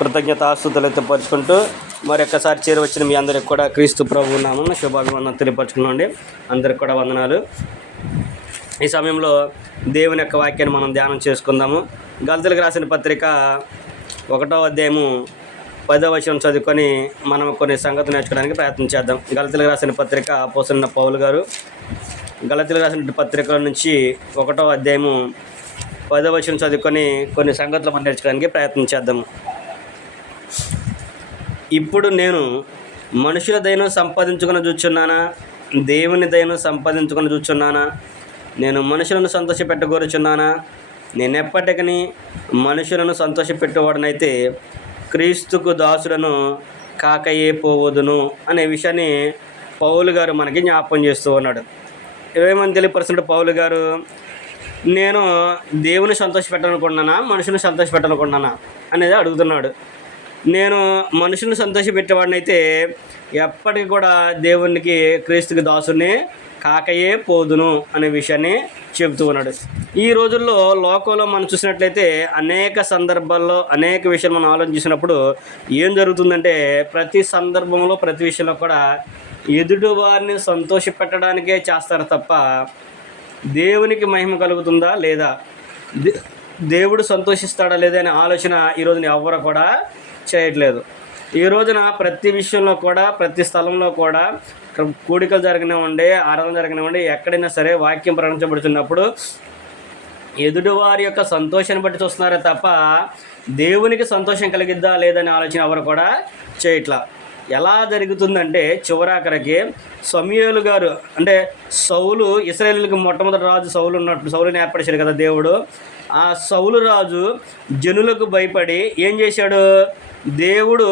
కృతజ్ఞతాస్తుతులు అయితే పరుచుకుంటూ మరొకసారి చేరవచ్చిన మీ అందరికి కూడా క్రీస్తు ప్రభువు నామమున శుభాభివందనం తెలియపరచుకున్నాండి. అందరికి కూడా వందనాలు. ఈ సమయంలో దేవుని యొక్క వాక్యాన్ని మనం ధ్యానం చేసుకుందాము. గలతీయులకు రాసిన పత్రిక 1వ అధ్యాయము 10వ వచనం చదువుకొని మనం కొన్ని సంగతులు నేర్చుకోవడానికి ప్రయత్నం చేద్దాం. గలతీయులకు రాసిన పత్రిక అపోస్తలుడైన పౌలు గారు గలతీయులకు రాసిన పత్రికల నుంచి 1వ అధ్యాయము 10వ వచనం చదువుకొని కొన్ని సంగతులు మనం నేర్చుకోవడానికి ప్రయత్నం చేద్దాము. ఇప్పుడు నేను మనుషుల దయను సంపాదించుకొని చూచున్నానా, దేవుని దయను సంపాదించుకొని చూచున్నానా? నేను మనుషులను సంతోషపెట్టగోరుచున్నానా? నేను ఎప్పటికీ మనుషులను సంతోషపెట్టేవాడనైతే క్రీస్తుకు దాసులను కాకయే పోవదును అనే విషయాన్ని పౌలు గారు మనకి జ్ఞాపకం చేస్తూ ఉన్నాడు. ఏమని తెలియపరుస్తున్నాడు పౌలు గారు? నేను దేవుని సంతోషపెట్టాలనుకుంటున్నానా, మనుషులను సంతోషపెట్టాలనుకుంటున్నానా అనేది అడుగుతున్నాడు. నేను మనుషులను సంతోషపెట్టేవాడినైతే ఎప్పటికీ కూడా దేవునికి క్రీస్తుకి దాసుని కాకయే పోదును అనే విషయాన్ని చెబుతూ ఉన్నాడు. ఈ రోజుల్లో లోకంలో మనం చూసినట్లయితే అనేక సందర్భాల్లో అనేక విషయాలు మనం ఆలోచించినప్పుడు ఏం జరుగుతుందంటే ప్రతి సందర్భంలో ప్రతి విషయంలో కూడా ఎదుటి వారిని సంతోషపెట్టడానికే చేస్తారు తప్ప దేవునికి మహిమ కలుగుతుందా లేదా, దేవుడు సంతోషిస్తాడా లేదా అనే ఆలోచన ఈరోజున ఎవరు కూడా చేయట్లేదు. ఈ రోజున ప్రతి విషయంలో కూడా ప్రతి స్థలంలో కూడా కూడికలు జరగనివ్వండి, ఆరాధన జరగనివ్వండి, ఎక్కడైనా సరే వాక్యం ప్రకటించబడుతున్నప్పుడు ఎదుటివారి యొక్క సంతోషాన్ని బట్టి చూస్తున్నారే తప్ప దేవునికి సంతోషం కలిగిద్దా లేదనే ఆలోచన ఎవరు కూడా చేయట్లా. ఎలా జరుగుతుందంటే చివరాఖరికి సమూయేలు గారు అంటే సౌలు, ఇశ్రాయేలుకి మొట్టమొదటి రాజు సౌలు ఉన్నట్టు సౌలుని ఏర్పరిచాడు కదా దేవుడు. ఆ సౌలు రాజు జనులకు భయపడి ఏం చేశాడు? దేవుడు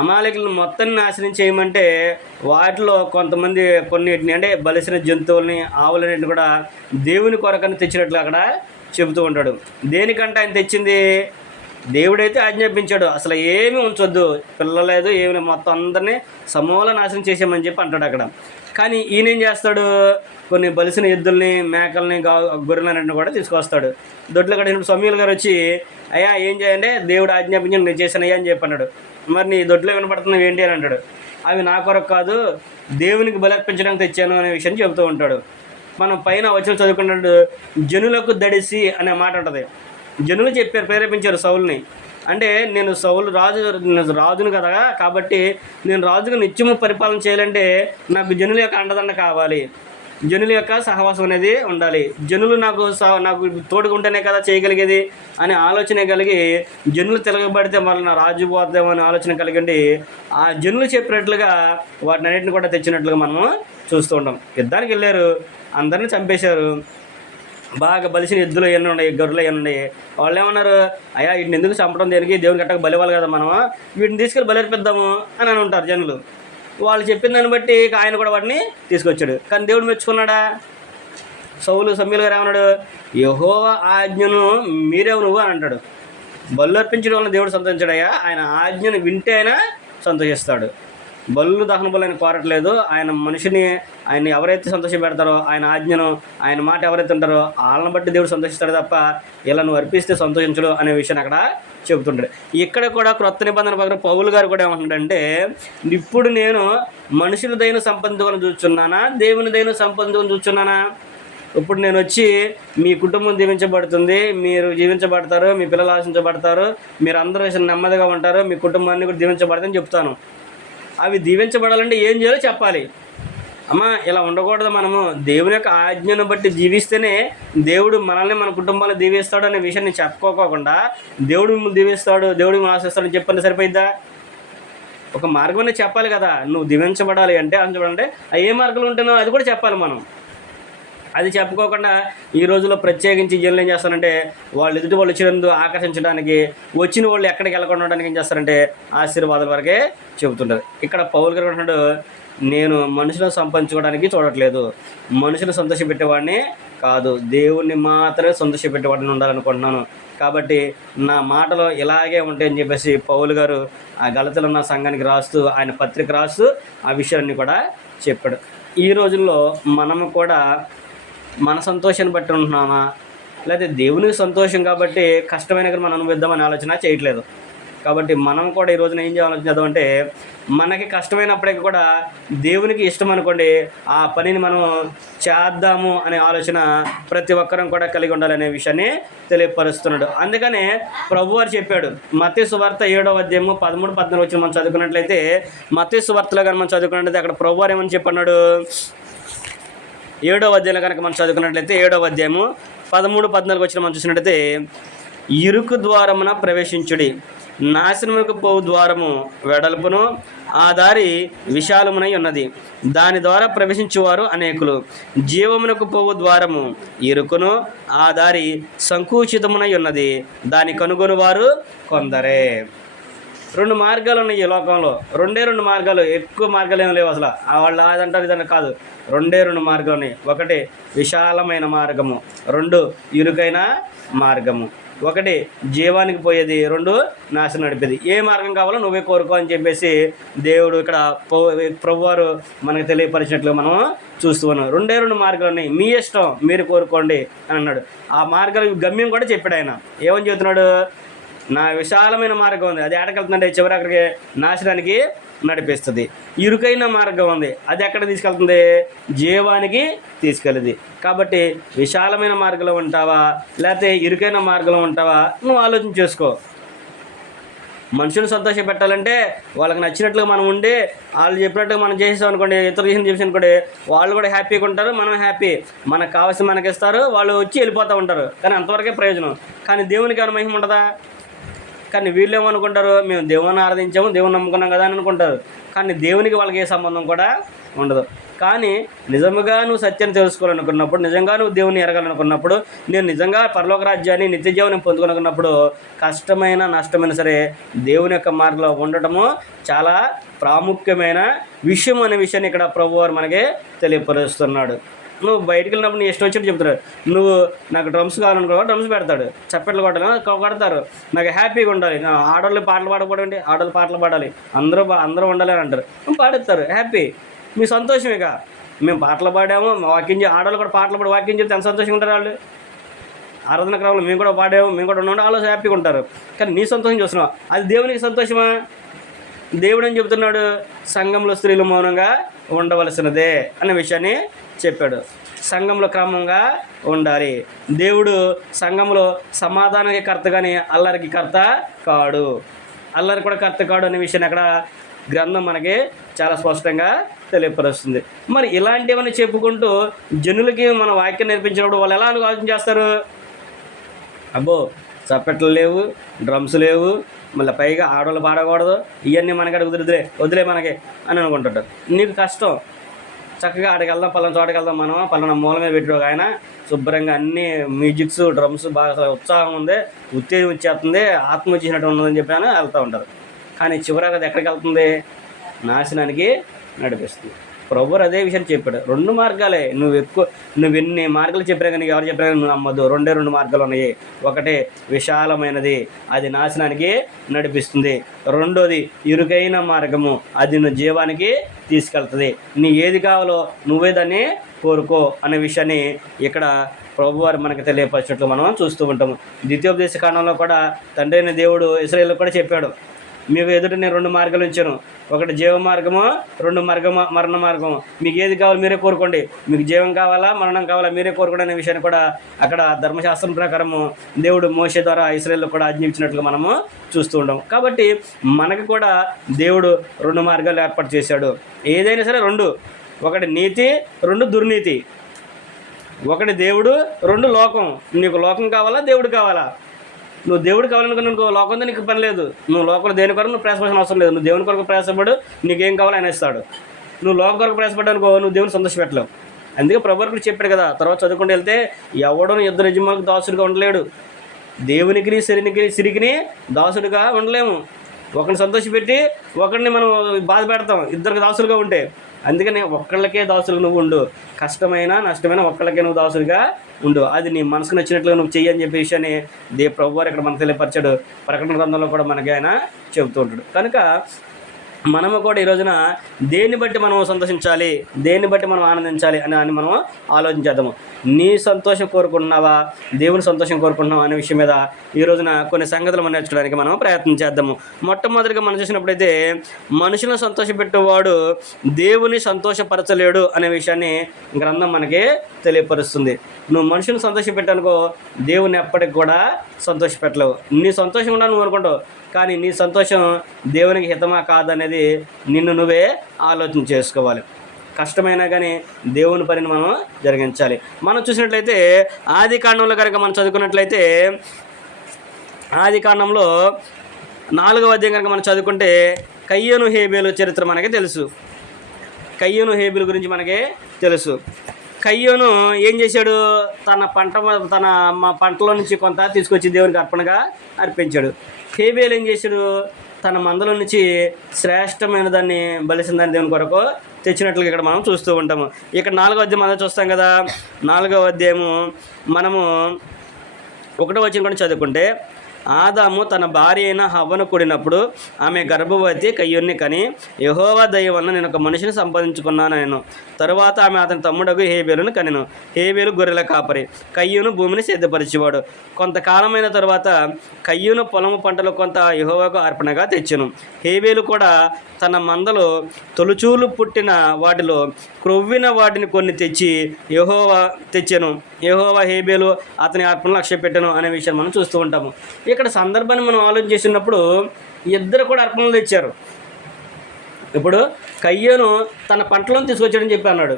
అమాలేకులను మొత్తం నాశనం చేయమంటే వాటిలో కొంతమంది కొన్నిటిని అంటే బలిసిన జంతువుల్ని ఆవులన్నింటిని కూడా దేవుని కొరకని తెచ్చినట్లు అక్కడ చెబుతూ ఉంటాడు. దేనికంటే ఆయన తెచ్చింది దేవుడైతే ఆజ్ఞాపించాడు, అసలు ఏమీ ఉంచొద్దు, పిల్లలేదు ఏమి మొత్తం అందరినీ సమూల నాశనం చేసామని చెప్పి అంటాడు అక్కడ. కానీ ఈయన ఏం చేస్తాడు? కొన్ని బలిసిన ఎద్దుల్ని, మేకల్ని, గొర్రెలన్నింటిని కూడా తీసుకొస్తాడు. దొడ్లు కట్టినప్పుడు సమూయేలు గారు వచ్చి, అయ్యా ఏం చేయండి, దేవుడు ఆజ్ఞాపించి నేను చేశానయ్యా అని చెప్పి అన్నాడు. మరి నీ దొడ్లో వినపడుతున్నావు ఏంటి అని అంటాడు. అవి నా కొరకు కాదు, దేవునికి బలర్పించడానికి తెచ్చాను అనే విషయాన్ని చెబుతూ ఉంటాడు. మనం పైన వచ్చిన చదువుకున్నాడు, జనులకు దడిసి అనే మాట ఉంటుంది. జనులు చెప్పారు, ప్రేరేపించారు సౌలుని. అంటే నేను సౌలు రాజును కదా, కాబట్టి నేను రాజుగా నిత్యము పరిపాలన చేయాలంటే నాకు జనుల యొక్క అండదండ కావాలి, జనుల యొక్క సహవాసం అనేది ఉండాలి, జనులు నాకు తోడుగా ఉంటేనే కదా చేయగలిగేది అనే ఆలోచన కలిగి జనులు తిరగబడితే మళ్ళీ నా రాజు పోద్దాం అనే ఆలోచన కలిగండి ఆ జనులు చెప్పినట్లుగా వాటిని అన్నింటిని కూడా తెచ్చినట్లుగా మనము చూస్తూ ఉంటాం. యుద్ధానికి వెళ్ళారు, అందరినీ చంపేశారు, బాగా బలిసిన ఎద్దులు ఎన్ని ఉన్నాయి, గొర్రెలు ఎన్ని ఉన్నాయి. వాళ్ళు ఏమన్నారు? అయ్యా వీటిని ఎందుకు చంపడం, దేనికి, దేవుని గట్టకు బలివ్వాలి కదా మనం, వీటిని తీసుకెళ్ళి బలిర్పిద్దాము అని ఉంటారు జనులు. వాళ్ళు చెప్పిన దాన్ని బట్టి ఆయన కూడా వాటిని తీసుకొచ్చాడు. కానీ దేవుడు మెచ్చుకున్నాడా? సౌలు సమూయేలు గారు ఏమన్నాడు? యెహోవా ఆజ్ఞను మీరేవు నువ్వు అని అంటాడు. బలు అర్పించడం వల్ల దేవుడు సంతోషించాడయ్యా, ఆయన ఆజ్ఞను వింటే ఆయన సంతోషిస్తాడు. బలు దహన బలు ఆయన కోరట్లేదు. ఆయన మనిషిని, ఆయన ఎవరైతే సంతోష పెడతారో, ఆయన ఆజ్ఞను, ఆయన మాట ఎవరైతే ఉంటారో వాళ్ళని బట్టి దేవుడు సంతోషిస్తాడు తప్ప ఇలా నువ్వు అర్పిస్తే సంతోషించడు అనే విషయాన్ని అక్కడ చెబుతుంటాడు. ఇక్కడ కూడా క్రొత్త నిబంధన ప్రకారం పౌలు గారు కూడా ఏమంటాడంటే, ఇప్పుడు నేను మనుషుల దయను సంపాదించుకొని చూస్తున్నానా, దేవుని దయను సంపాదించుకొని చూస్తున్నానా? ఇప్పుడు నేను వచ్చి మీ కుటుంబం దీవించబడుతుంది, మీరు జీవించబడతారు, మీ పిల్లలు ఆశించబడతారు, మీరు అందరూ నెమ్మదిగా ఉంటారు, మీ కుటుంబాన్ని కూడా దీవించబడతాయని చెప్తాను. అవి దీవించబడాలంటే ఏం చేయాలో చెప్పాలి. అమ్మా ఇలా ఉండకూడదు, మనము దేవుని యొక్క ఆజ్ఞను బట్టి జీవిస్తేనే దేవుడు మనల్ని మన కుటుంబాన్ని దీవిస్తాడు అనే విషయాన్ని చెప్పుకోకుండా దేవుడు మిమ్మల్ని దీవిస్తాడు, దేవుడు మిమ్మల్ని ఆశిస్తాడని చెప్పని సరిపోయిద్దా? ఒక మార్గం అనేది చెప్పాలి కదా. నువ్వు దీవించబడాలి అంటే అంచబడాలంటే ఏ మార్గంలో ఉంటేనో అది కూడా చెప్పాలి మనం. అది చెప్పుకోకుండా ఈ రోజుల్లో ప్రత్యేకించి జనులు ఏం చేస్తారంటే వాళ్ళు ఎదుటి వాళ్ళు వచ్చినందుకు ఆకర్షించడానికి, వచ్చిన వాళ్ళు ఎక్కడికి వెళ్ళకుండా ఉండడానికి ఏం చేస్తారంటే ఆశీర్వాదాల వరకే చెబుతుంటారు. ఇక్కడ పౌలు గారు అంటున్నాడు, నేను మనుషులను సంపాదించుకోవడానికి చూడట్లేదు, మనుషులు సంతోషపెట్టేవాడిని కాదు, దేవుణ్ణి మాత్రమే సంతోషపెట్టేవాడిని ఉండాలనుకుంటున్నాను. కాబట్టి నా మాటలు ఇలాగే ఉంటాయని చెప్పేసి పౌలు గారు ఆ గలతీయులో ఉన్న సంఘానికి రాస్తూ, ఆయన పత్రిక రాస్తూ ఆ విషయాన్ని కూడా చెప్పాడు. ఈ రోజుల్లో మనము కూడా మన సంతోషాన్ని బట్టి ఉంటున్నామా, లేకపోతే దేవునికి సంతోషం కాబట్టి కష్టమైన మనం అనుభవిద్దామని ఆలోచన చేయట్లేదు. కాబట్టి మనం కూడా ఈ రోజున ఏం చేద్దామంటే, మనకి కష్టమైనప్పటికీ కూడా దేవునికి ఇష్టం అనుకోండి, ఆ పనిని మనం చేద్దాము అనే ఆలోచన ప్రతి ఒక్కరం కూడా కలిగి ఉండాలనే విషయాన్ని తెలియపరుస్తున్నాడు. అందుకనే ప్రభువారు చెప్పాడు, మత్తయి సువార్త 7వ అధ్యాయము 13, 14 వచ్చిన మనం చదువుకున్నట్లయితే, మత్తయి సువార్తలో కానీ మనం చదువుకున్నట్లయితే అక్కడ ప్రభువారు ఏమని చెప్పన్నాడు? 7వ అధ్యాయంలో కనుక మనం చదువుకున్నట్లయితే 7వ అధ్యాయము 13, 14 వచ్చిన మనం చూసినట్లయితే, ఇరుకు ద్వారమున ప్రవేశించుడి, నాశనమునకు పోవు ద్వారము వెడల్పును, ఆ దారి విశాలమునై ఉన్నది, దాని ద్వారా ప్రవేశించువారు అనేకులు. జీవమునకు పోవు ద్వారము ఇరుకును, ఆ దారి సంకుచితమునై ఉన్నది, దాని కనుగొనువారు కొందరే. 2 మార్గాలు ఉన్నాయి ఈ లోకంలో. 2 మార్గాలు, ఎక్కువ మార్గాలు ఏమి లేవు అసలు. వాళ్ళు అదంటారు ఇదన్నా కాదు, 2 మార్గాలు ఉన్నాయి. ఒకటి విశాలమైన మార్గము, 2 ఇరుకైన మార్గము. ఒకటి జీవానికి పోయేది, 2 నాశనం నడిపేది. ఏ మార్గం కావాలో నువ్వే కోరుకో అని చెప్పేసి దేవుడు ఇక్కడ ప్రభువారు మనకు తెలియపరిచినట్లు మనం చూస్తూ ఉన్నాం. 2 మార్గాలు ఉన్నాయి, మీ ఇష్టం, మీరు కోరుకోండి అని అన్నాడు. ఆ మార్గాల గమ్యం కూడా చెప్పాడు ఆయన. ఏమని చెబుతున్నాడు? నా విశాలమైన మార్గం ఉంది, అది ఎక్కడికెళ్తుందంటే చివరి అక్కడికి నాశనానికి నడిపిస్తుంది. ఇరుకైన మార్గం ఉంది, అది ఎక్కడ తీసుకెళ్తుంది? జీవానికి తీసుకెళ్ళింది. కాబట్టి విశాలమైన మార్గంలో ఉంటావా లేకపోతే ఇరుకైన మార్గంలో ఉంటావా నువ్వు ఆలోచన చేసుకో. మనుషులు సంతోష పెట్టాలంటే వాళ్ళకి నచ్చినట్లుగా మనం ఉండి వాళ్ళు చెప్పినట్టుగా మనం చేసేసాం అనుకోండి, ఇతర విషయం చేసి అనుకోండి, వాళ్ళు కూడా హ్యాపీగా ఉంటారు, మనం హ్యాపీ. మనకు కావాల్సిన మనకి ఇస్తారు, వాళ్ళు వచ్చి వెళ్ళిపోతూ ఉంటారు. కానీ అంతవరకే ప్రయోజనం. కానీ దేవునికి ఏమైనా మహిమ ఉండదా? కానీ వీళ్ళు ఏమనుకుంటారు, మేము దేవుని ఆరాధించాము, దేవుని నమ్ముకున్నాం కదా అని అనుకుంటారు. కానీ దేవునికి వాళ్ళకి ఏ సంబంధం కూడా ఉండదు. కానీ నిజంగా నువ్వు సత్యాన్ని తెలుసుకోవాలనుకున్నప్పుడు, నిజంగా నువ్వు దేవుని ఎరగాలనుకున్నప్పుడు, నేను నిజంగా పరలోక రాజ్యాన్ని నిత్య జీవనం పొందుకోనుకున్నప్పుడు కష్టమైన నష్టమైన సరే దేవుని యొక్క మార్గంలో ఉండటము చాలా ప్రాముఖ్యమైన విషయం అనే విషయాన్ని ఇక్కడ ప్రభువారు మనకి తెలియపరుస్తున్నాడు. నువ్వు బయటికి వెళ్ళినప్పుడు నీ ఇష్టం వచ్చినట్టు చెప్తారు. నువ్వు నాకు డ్రమ్స్ కావాలనుకో, డ్రమ్స్ పెడతాడు. చప్పట్లు కొడతారు. నాకు హ్యాపీగా ఉండాలి, ఆడవాళ్ళు పాటలు పాడకూడదండి, ఆడవాళ్ళు పాటలు పాడాలి, అందరూ ఉండాలి అని అంటారు. పాడేస్తారు, హ్యాపీ, మీ సంతోషం. ఇక మేము పాటలు పాడాము, వాకింగ్ ఆడవాళ్ళు కూడా పాటలు పాడి వాకింగ్ చెప్తే ఎంత సంతోషంగా ఉంటారు వాళ్ళు. ఆరాధన క్రమంలో మేము కూడా పాడాము, మేము కూడా ఉండే వాళ్ళు హ్యాపీగా ఉంటారు. కానీ నీ సంతోషం చూస్తున్నావు, అది దేవునికి సంతోషమా? దేవుడు ఏం చెబుతున్నాడు? సంఘంలో స్త్రీలు మౌనంగా ఉండవలసినదే అనే విషయాన్ని చెప్పాడు. సంఘంలో క్రమంగా ఉండాలి. దేవుడు సంఘంలో సమాధానానికి కర్త కానీ అల్లరికి కర్త కాడు. అల్లరి కూడా కర్త కాడు అనే విషయాన్ని అక్కడ గ్రంథం మనకి చాలా స్పష్టంగా తెలియపరుస్తుంది. మరి ఇలాంటివన్నీ చెప్పుకుంటూ జనులకి మన వాక్యం నేర్పించినప్పుడు వాళ్ళు ఎలా ఆలోచన చేస్తారు? అబ్బో చప్పట్లు లేవు, డ్రమ్స్ లేవు, మళ్ళీ పైగా ఆడవాళ్ళు పాడకూడదు, ఇవన్నీ మనకి వదిలే మనకి అని అనుకుంటాడు. నీకు కష్టం, చక్కగా ఆడికి వెళ్దాం, పలానా చోటకి వెళ్దాం, మనం పలానా మూలమే పెట్టాడు ఆయన, శుభ్రంగా అన్ని మ్యూజిక్స్ డ్రమ్స్ బాగా ఉత్సాహం ఉంది, ఉత్తేజం వచ్చేస్తుంది, ఆత్మ వచ్చేసినట్టు ఉన్నదని చెప్పి వెళ్తూ ఉంటారు. కానీ చివరికి అది ఎక్కడికి వెళ్తుంది? నాశనానికి నడిపిస్తుంది. ప్రభువు అదే విషయం చెప్పాడు. 2 మార్గాలే. నువ్వు ఎన్ని మార్గాలు చెప్పినా కానీ ఎవరు చెప్పినా కానీ నువ్వు నమ్మద్దు. 2 మార్గాలు ఉన్నాయి. ఒకటి విశాలమైనది, అది నాశనానికి నడిపిస్తుంది. 2వది ఇరుకైన మార్గము, అది నువ్వు జీవానికి తీసుకెళ్తుంది. నీ ఏది కావాలో నువ్వే దాన్ని కోరుకో అనే విషయాన్ని ఇక్కడ ప్రభువారు మనకు తెలియపరిచినట్లు మనం చూస్తూ ఉంటాము. ద్వితీయోపదేశ కాండంలో కూడా తండ్రి అయిన దేవుడు ఇశ్రాయేలుకు కూడా చెప్పాడు, మీకు ఎదుట నేను 2 మార్గాలు ఉంచాను, ఒకటి జీవ మార్గము, 2 మరణ మార్గము. మీకు ఏది కావాలో మీరే కోరుకోండి, మీకు జీవం కావాలా మరణం కావాలా మీరే కోరుకోండి అనే విషయాన్ని కూడా అక్కడ ధర్మశాస్త్రం ప్రకారము దేవుడు మోషే ద్వారా ఇశ్రాయేలుకు కూడా ఆజ్ఞాపించినట్లుగా మనము చూస్తూ ఉంటాం. కాబట్టి మనకు కూడా దేవుడు 2 మార్గాలు ఏర్పాటు చేశాడు. ఏదైనా సరే 2, ఒకటి నీతి, 2 దుర్నీతి. ఒకటి దేవుడు, 2 లోకం. నీకు లోకం కావాలా దేవుడు కావాలా? నువ్వు దేవుడు కావాలనుకున్నా నువ్వు లోకంతో నీకు పని లేదు. నువ్వు లోకంలో దేని కొరకు నువ్వు ప్రయాసపడాల్సిన అవసరం లేదు. నువ్వు దేవుని కొరకు ప్రయాసపడు, నీకేం కావాలో ఆయన ఇస్తాడు. నువ్వు లోకం కొరకు ప్రయాసపడ్డానుకో నువ్వు దేవుని సంతోషపెట్టలేవు. అందుకే ప్రభువు కూడా చెప్పాడు కదా, తర్వాత చదువుకుంటూ వెళ్తే ఎవడో 2 యజమానులకు దాసుడిగా ఉండలేడు. దేవునికి సిరికిని దాసుడిగా ఉండలేము. ఒకరిని సంతోషపెట్టి ఒకరిని మనం బాధ పెడతాం, 2 దాసులుగా ఉంటే. అందుకని ఒక్కళ్ళకే దాసులు నువ్వు ఉండు, కష్టమైన నష్టమైన ఒక్కళ్ళకే నువ్వు దాసులుగా ఉండు. అది నీ మనసుకు నచ్చినట్లుగా నువ్వు చెయ్యి అని చెప్పే విషయాన్ని ప్రభువారు ఇక్కడ మనకు తెలియపరిచాడు. ప్రకటన గ్రంథంలో కూడా మనకి ఆయన చెబుతూ ఉంటాడు. కనుక మనము కూడా ఈ రోజున దేన్ని బట్టి మనం సంతోషించాలి, దేన్ని బట్టి మనం ఆనందించాలి అని మనం ఆలోచించేద్దాము. నీ సంతోషం కోరుకుంటున్నావా, దేవుని సంతోషం కోరుకుంటున్నావా అనే విషయం మీద ఈ రోజున కొన్ని సంగతులు మనం నేర్చుకోవడానికి మనం ప్రయత్నం చేద్దాము. మొట్టమొదటిగా మనం చూసినప్పుడైతే మనుషులను సంతోషపెట్టేవాడు దేవుని సంతోషపరచలేడు అనే విషయాన్ని గ్రంథం మనకి తెలియపరుస్తుంది. నువ్వు మనుషులను సంతోషపెట్టానుకో దేవుని ఎప్పటికి కూడా సంతోషపెట్టలేవు. నీ సంతోషం కూడా నువ్వు అనుకుంటావు, కానీ నీ సంతోషం దేవునికి హితమా కాదనేది నిన్ను నువ్వే ఆలోచన చేసుకోవాలి. కష్టమైనా కానీ దేవుని పనిని మనం జరిగించాలి. మనం చూసినట్లయితే ఆది కాండంలో కనుక మనం చదువుకున్నట్లయితే ఆది కాండంలో 4వ అధ్యాయం కనుక మనం చదువుకుంటే కయ్యను హేబేలు చరిత్ర మనకి తెలుసు. కయ్యను హేబేలు గురించి మనకి తెలుసు. కయ్యోను ఏం చేశాడు, తన పంటలో నుంచి కొంత తీసుకొచ్చి దేవునికి అర్పణగా అర్పించాడు. హేబేలు ఏం చేశాడు, తన మందలో నుంచి శ్రేష్టమైన దాన్ని బలిసిన దాన్ని దేవుని కొరకు తెచ్చినట్లుగా ఇక్కడ మనం చూస్తూ ఉంటాము. ఇక్కడ 4వ అధ్యాయం మనం చూస్తాం కదా. 4వ అధ్యాయము మనము 1వ వచనం కూడా చదువుకుంటే, ఆదాము తన భార్య అయిన హవ్వను కూడినప్పుడు ఆమె గర్భవతి కయ్యూన్ని కని, యెహోవా దయ వలన నేను ఒక మనిషిని సంపాదించుకున్నాను నేను. తరువాత ఆమె అతని తమ్ముడగు హేబేలును కనెను. హేబేలు గొర్రెల కాపరి, కయ్యూను భూమిని సిద్ధపరిచేవాడు. కొంతకాలమైన తరువాత కయ్యూను పొలము పంటలు కొంత యెహోవాకు అర్పణగా తెచ్చెను. హేబేలు కూడా తన మందలో తొలుచూలు పుట్టిన వాటిలో క్రొవ్విన వాటిని కొన్ని తెచ్చి తెచ్చెను. యెహోవా హేబేలు అతని అర్పణలు లక్ష్యపెట్టెను అనే విషయం మనం చూస్తూ ఉంటాము. ఇక్కడ సందర్భాన్ని మనం ఆలోచన చేసినప్పుడు ఇద్దరు కూడా అర్పణలు తెచ్చారు. ఇప్పుడు కయ్యను తన పంటలను తీసుకొచ్చాడని చెప్పి అన్నాడు.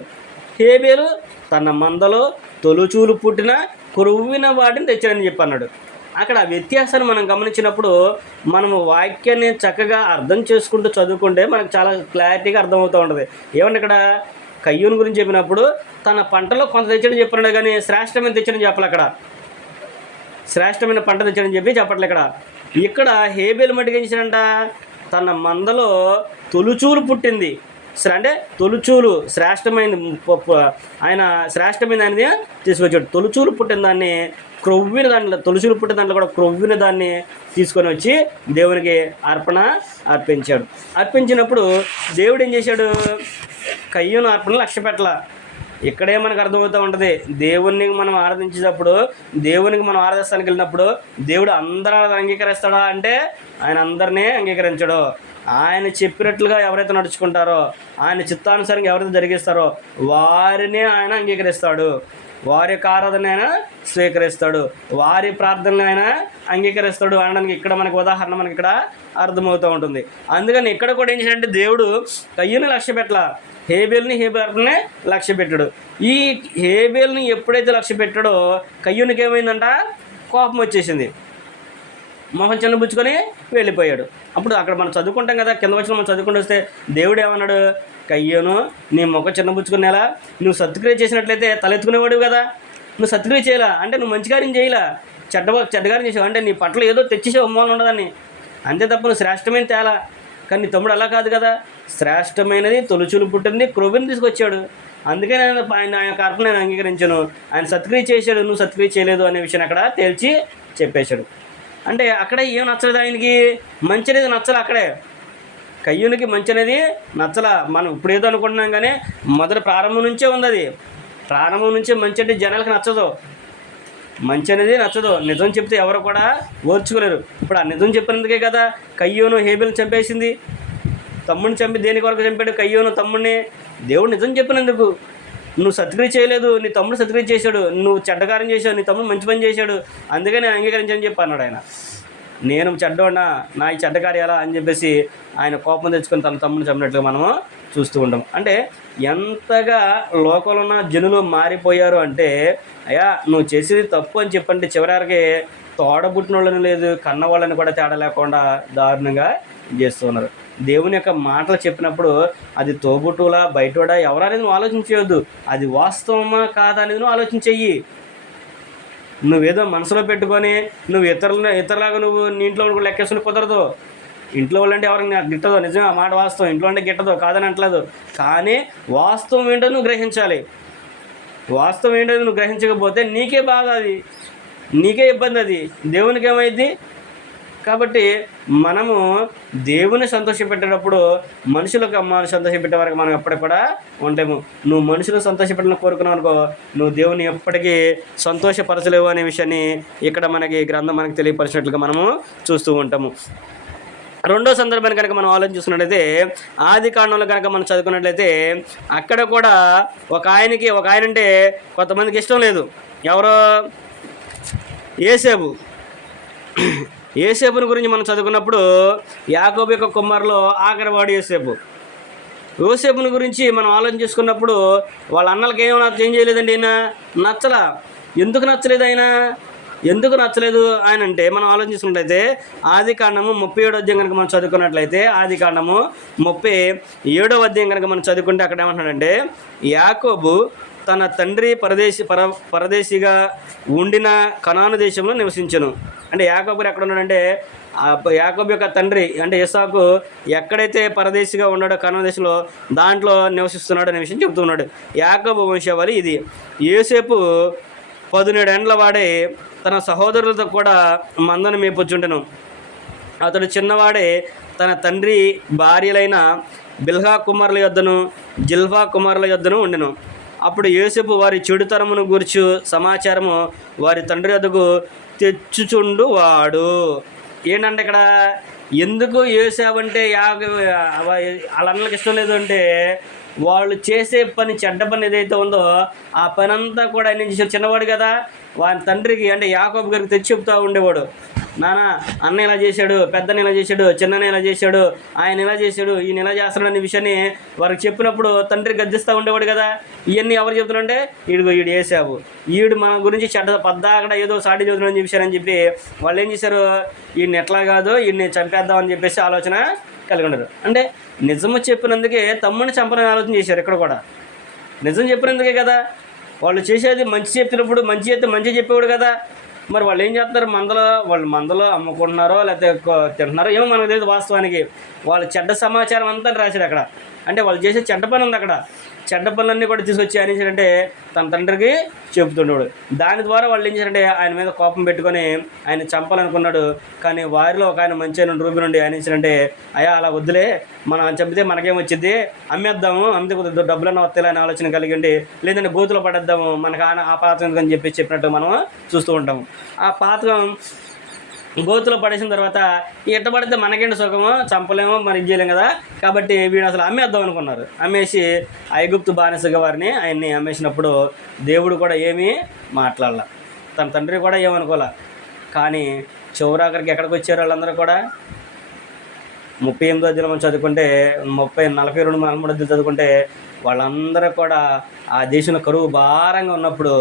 హేబేలు తన మందలో తొలుచూలు పుట్టిన క్రొవ్విన వాటిని తెచ్చాడని చెప్పి అన్నాడు. అక్కడ వ్యత్యాసాన్ని మనం గమనించినప్పుడు మనము వాక్యాన్ని చక్కగా అర్థం చేసుకుంటూ చదువుకుంటే మనకు చాలా క్లారిటీగా అర్థమవుతూ ఉంటుంది. ఏమంటే ఇక్కడ కయ్యూను గురించి చెప్పినప్పుడు తన పంటలో కొంత తెచ్చడం చెప్పినాడు, కానీ శ్రేష్టమైన తెచ్చడం చెప్పాలి. అక్కడ శ్రేష్టమైన పంట తెచ్చడం చెప్పట్లే. ఇక్కడ హేబేలు మటుకు ఏం చేశాడంట, తన మందలో తొలుచూలు పుట్టింది, అంటే తొలుచూలు శ్రేష్టమైనది, ఆయన శ్రేష్టమైన దాన్ని తీసుకొచ్చాడు. తొలుచూలు పుట్టిన దాన్ని క్రొవ్విన దాంట్లో, తొలుచూలు పుట్టిన దాంట్లో కూడా క్రొవ్విన దాన్ని తీసుకొని వచ్చి దేవునికి అర్పించాడు. అర్పించినప్పుడు దేవుడు ఏం చేశాడు, కయ్యూను అర్పణ లక్ష్య పెట్టాల. ఇక్కడే మనకు అర్థమవుతూ ఉంటుంది, దేవుణ్ణి మనం ఆరాధించేటప్పుడు, దేవునికి మనం ఆరాధిస్తానికి వెళ్ళినప్పుడు దేవుడు అందరూ అంగీకరిస్తాడా అంటే ఆయన అందరినీ అంగీకరించడు. ఆయన చెప్పినట్లుగా ఎవరైతే నడుచుకుంటారో, ఆయన చిత్తానుసారంగా ఎవరైతే జరిగిస్తారో వారినే ఆయన అంగీకరిస్తాడు. వారి యొక్క ఆరాధన ఆయన స్వీకరిస్తాడు, వారి ప్రార్థనలు ఆయన అంగీకరిస్తాడు అనడానికి ఇక్కడ మనకు ఉదాహరణ మనకి ఇక్కడ అర్థమవుతూ ఉంటుంది. అందుకని ఇక్కడ కూడా ఏం చేశాడంటే దేవుడు కయ్యూని లక్ష్య పెట్టాల, హేబేలుని లక్ష్య పెట్టాడు. ఈ హేబేలుని ఎప్పుడైతే లక్ష్య పెట్టాడో కయ్యూనికి ఏమైందంట, కోపం వచ్చేసింది, మొహం చిన్నబుచ్చుకొని వెళ్ళిపోయాడు. అప్పుడు అక్కడ మనం చదువుకుంటాం కదా, కింద వచ్చిన మనం చదువుకుంటూ వస్తే దేవుడు ఏమన్నాడు, కయ్యూను నీ మొక్క చిన్నబుచ్చుకునేలా నువ్వు సత్క్రియ చేసినట్లయితే తలెత్తుకునేవాడు కదా, నువ్వు సత్క్రియ చేయాలా అంటే నువ్వు మంచి కార్యం చేయలా, చెడ్డగారం చేసావు అంటే నీ పట్ల ఏదో తెచ్చేసావు అమ్మవాళ్ళు ఉండదని, అంతే తప్ప నువ్వు శ్రేష్టమైన తేలా. కానీ నీ తమ్ముడు అలా కాదు కదా, శ్రేష్టమైనది తొలుచులు పుట్టింది క్రొవ్విని తీసుకొచ్చాడు. అందుకని ఆయన యొక్క అర్పణ నేను అంగీకరించాను, ఆయన సత్క్రియ చేశాడు, నువ్వు సత్క్రియ చేయలేదు అనే విషయాన్ని అక్కడ తేల్చి చెప్పేశాడు. అంటే అక్కడే ఏం నచ్చలేదు, ఆయనకి మంచి అనేది నచ్చలే. అక్కడే కయ్యూనికి మంచి అనేది నచ్చలా. మనం ఇప్పుడు ఏదో అనుకుంటున్నాం, కానీ మొదటి ప్రారంభం నుంచే ఉంది అది. ప్రారంభం నుంచే మంచి అంటే జనాలకు నచ్చదు, మంచి అనేది నచ్చదు. నిజం చెప్తే ఎవరు కూడా ఓర్చుకోలేరు. ఇప్పుడు ఆ నిజం చెప్పినందుకే కదా కయ్యూను హేబేలుని చంపేసింది. తమ్ముడిని చంపి దేని కొరకు చంపాడు కయ్యూను తమ్ముడిని? దేవుడు నిజం చెప్పినందుకు. నువ్వు సత్క్రియ చేయలేదు, నీ తమ్ముడు సత్క్రియ చేశాడు, నువ్వు చెడ్డకారం చేశావు, నీ తమ్ముడు మంచి పని చేశాడు, అందుకని అంగీకరించని చెప్పి అన్నాడు ఆయన. నేను చెడ్డోడా, నా ఈ చెడ్డకార్యాలా అని చెప్పేసి ఆయన కోపం తెచ్చుకొని తన తమ్ముడిని చంపినట్లుగా మనము చూస్తూ ఉంటాం. అంటే ఎంతగా లోకంలో ఉన్న జనులు మారిపోయారు అంటే, అయ్యా నువ్వు చేసేది తప్పు అని చెప్పంటే చివరికి తోడబుట్టిన వాళ్ళని లేదు, కన్న వాళ్ళని కూడా తేడా లేకుండా దారుణంగా చేస్తున్నారు. దేవుని యొక్క మాటలు చెప్పినప్పుడు అది తోబుట్టులా బయటోడా ఎవరనేది నువ్వు ఆలోచించవద్దు, అది వాస్తవమా కాదా అనేది నువ్వు ఆలోచించెయ్యి. నువ్వేదో మనసులో పెట్టుకొని నువ్వు ఇతరులాగా నువ్వు నీ ఇంట్లో లెక్కేసుకుని కుదరదు. ఇంట్లో వాళ్ళంటే ఎవరికి నాకు గిట్టదు, నిజమే ఆ మాట వాస్తవం, ఇంట్లో అంటే గిట్టదు కాదని అంటలేదు. కానీ వాస్తవం ఏంటో నువ్వు గ్రహించాలి. వాస్తవం ఏంటో నువ్వు గ్రహించకపోతే నీకే బాధ, అది నీకే ఇబ్బంది. అది దేవునికి ఏమైంది? కాబట్టి మనము దేవుని సంతోషపెట్టేటప్పుడు మనుషులకు అమ్మాని సంతోషపెట్టే వరకు మనం ఎప్పటికి కూడా ఉంటాము. నువ్వు మనుషులు సంతోషపెట్టాలని కోరుకున్నావు అనుకో, నువ్వు దేవుని ఎప్పటికీ సంతోషపరచలేవు అనే విషయాన్ని ఇక్కడ మనకి గ్రంథం మనకి తెలియపరిచినట్లుగా మనము చూస్తూ ఉంటాము. రెండో సందర్భాన్ని కనుక మనం ఆలోచించుకున్నట్లయితే ఆది కాండంలో కనుక మనం చదువుకున్నట్లయితే అక్కడ కూడా ఒక ఆయన అంటే కొంతమందికి ఇష్టం లేదు. ఎవరో ఏసేపుని గురించి మనం చదువుకున్నప్పుడు యాకోబు యొక్క కుమారులో ఆఖరివాడు యోసేపుని గురించి మనం ఆలోచన చేసుకున్నప్పుడు వాళ్ళ అన్నలకి ఏం చేయలేదండి. ఆయన నచ్చలా. ఎందుకు నచ్చలేదు ఆయన అంటే మనం ఆలోచించుకున్నట్లయితే ఆది కాండము 37వ అధ్యాయం కనుక మనం చదువుకున్నట్లయితే ఆది కాండము 37వ అధ్యాయం కనుక మనం చదువుకుంటే అక్కడ ఏమంటున్నాడంటే, యాకోబు తన తండ్రి పరదేశిగా ఉండిన కనాను దేశంలో నివసించను. అంటే యాకోబు ఎక్కడ ఉన్నాడంటే యాకోబు యొక్క తండ్రి అంటే ఇస్సాకు ఎక్కడైతే పరదేశిగా ఉన్నాడో కనాను దేశంలో దాంట్లో నివసిస్తున్నాడు అనే విషయం చెబుతున్నాడు. యాకోబు వంశావళి ఇది. యోసేపు 17 ఏండ్ల వాడే తన సహోదరులతో కూడా మందను మేపుచుండెను. అతడు చిన్నవాడే తన తండ్రి భార్యలైన బిల్హా కుమారుల యొద్దను జిల్ఫా కుమారుల యొద్దను ఉండెను. అప్పుడు యోసేపు వారి చెడుతరమును గూర్చు సమాచారము వారి తండ్రి వద్దకు తెచ్చుచుండు వాడు. ఏంటంటే ఇక్కడ ఎందుకు యోసేపు అంటే వాళ్ళ అన్నలకు ఇష్టం లేదు అంటే, వాళ్ళు చేసే పని చెడ్డ పని ఏదైతే ఉందో ఆ పని అంతా కూడా ఆయన చేసాడు. చిన్నవాడు కదా, వాని తండ్రికి అంటే యాకోబు గారికి తెచ్చి చెప్తూ ఉండేవాడు, నాన్న అన్న ఇలా చేశాడు, పెద్దని ఇలా చేశాడు, చిన్నని ఇలా చేశాడు, ఆయన ఇలా చేశాడు, ఈయన ఇలా చేస్తాడు అనే విషయాన్ని వారికి చెప్పినప్పుడు తండ్రి గద్దిస్తూ ఉండేవాడు కదా. ఇవన్నీ ఎవరు చెప్తున్నారంటే ఈడు ఏసావు, ఈడు మన గురించి చెడ్డ పద్దాకడ ఏదో సాటి చదువుతున్న విషయాన్ని చెప్పి వాళ్ళు ఏం చేశారు, ఈయన్ని ఎట్లా కాదో ఈయన్ని చంపేద్దామని చెప్పేసి ఆలోచన కలిగి ఉన్నారు. అంటే నిజము చెప్పినందుకే తమ్ముడిని చంపాలని ఆలోచన చేశారు. ఇక్కడ కూడా నిజం చెప్పినందుకే కదా వాళ్ళు చేసేది. మంచి చెప్పినప్పుడు మంచి చేస్తే మంచి చెప్పేవాడు కదా. మరి వాళ్ళు ఏం చేస్తున్నారు, వాళ్ళు మందలో అమ్ముకుంటున్నారో లేకపోతే తింటున్నారో ఏమో మనకు తెలియదు. వాస్తవానికి వాళ్ళు చెడ్డ సమాచారం అంతా రాశాడు అక్కడ. అంటే వాళ్ళు చేసే చెడ్డ పని ఉంది అక్కడ. చెడ్డ పనులన్నీ కూడా తీసుకొచ్చి ఆయన చేశారంటే తన తండ్రికి చెబుతుండేవాడు. దాని ద్వారా వాళ్ళు ఏం చేశారంటే ఆయన మీద కోపం పెట్టుకొని ఆయన చంపాలనుకున్నాడు. కానీ వారిలో ఒక ఆయన మంచి అయిన రూపి నుండి ఆయన చేశారంటే, అయ్యా అలా వద్దులే, మనం చంపితే మనకేం వచ్చింది, అమ్మేద్దాము, అమ్మితే కొద్దిగా డబ్బులన్నా వస్తాయి అనే ఆలోచన కలిగండి, లేదంటే గోతులో పడేద్దాము, మనకు ఆ పాత్ర ఎందుకని చెప్పినట్టు మనం చూస్తూ ఉంటాము. ఆ పాత్రం గోతులో పడేసిన తర్వాత ఎట్టబడితే మనకేంటి సుఖము, చంపలేమో మరి ఇది చేయలేం కదా, కాబట్టి వీడు అసలు అమ్మేద్దాం అనుకున్నారు. అమ్మేసి ఐగుప్తు బానిసగా వారిని ఆయన్ని అమ్మేసినప్పుడు దేవుడు కూడా ఏమీ మాట్లాడాల, తన తండ్రి కూడా ఏమనుకోలే. కానీ చివరాఖరికి ఎక్కడికి వచ్చారు వాళ్ళందరూ కూడా 38వ అధ్యాయం మనం చదువుకుంటే 42, 43 అధ్యాయం చదువుకుంటే వాళ్ళందరూ కూడా ఆ దేశంలో కరువు భారంగా ఉన్నప్పుడు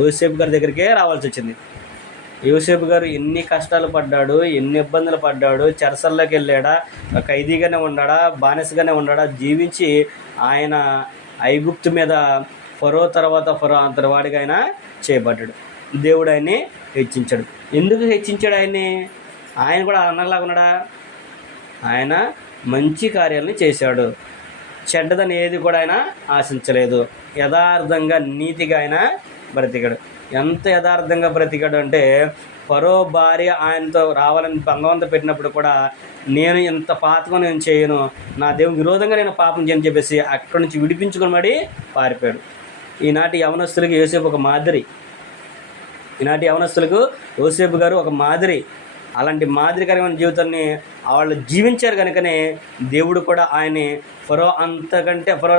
యోసేపు గారి దగ్గరికే రావాల్సి వచ్చింది. యోసేపు గారు ఎన్ని కష్టాలు పడ్డాడు, ఎన్ని ఇబ్బందులు పడ్డాడు, చెరసల్లోకి వెళ్ళాడా, ఖైదీగానే ఉన్నాడా, బానిసగానే ఉన్నాడా, జీవించి ఆయన ఐగుప్తు మీద ఫరో తర్వాత ఫరో అంతటివాడిగా ఆయన చేయబడ్డాడు. దేవుడు ఆయన్ని హెచ్చించాడు. ఎందుకు హెచ్చించాడు ఆయన్ని? ఆయన కూడా అన్నలాగా ఉన్నాడా? ఆయన మంచి కార్యాలని చేశాడు. చెడ్డదని ఏది కూడా ఆయన ఆశించలేదు. యథార్థంగా నీతిగా ఆయన బ్రతికాడు. ఎంత యథార్థంగా బ్రతికాడు అంటే ఫరో భార్య ఆయనతో రావాలని భంగవంత పెట్టినప్పుడు కూడా నేను ఇంత పాపం నేను చేయను, నా దేవుని విరోధంగా నేను పాపం చేయని చెప్పేసి అక్కడి నుంచి విడిపించుకొని మరి పారిపోయాడు. ఈనాటి యవనస్తులకు యోసేపు ఒక మాదిరి. ఈనాటి యవనస్తులకు యోసేపు గారు ఒక మాదిరి. అలాంటి మాదిరికరమైన జీవితాన్ని వాళ్ళు జీవించారు కనుకనే దేవుడు కూడా ఆయన్ని ఫరో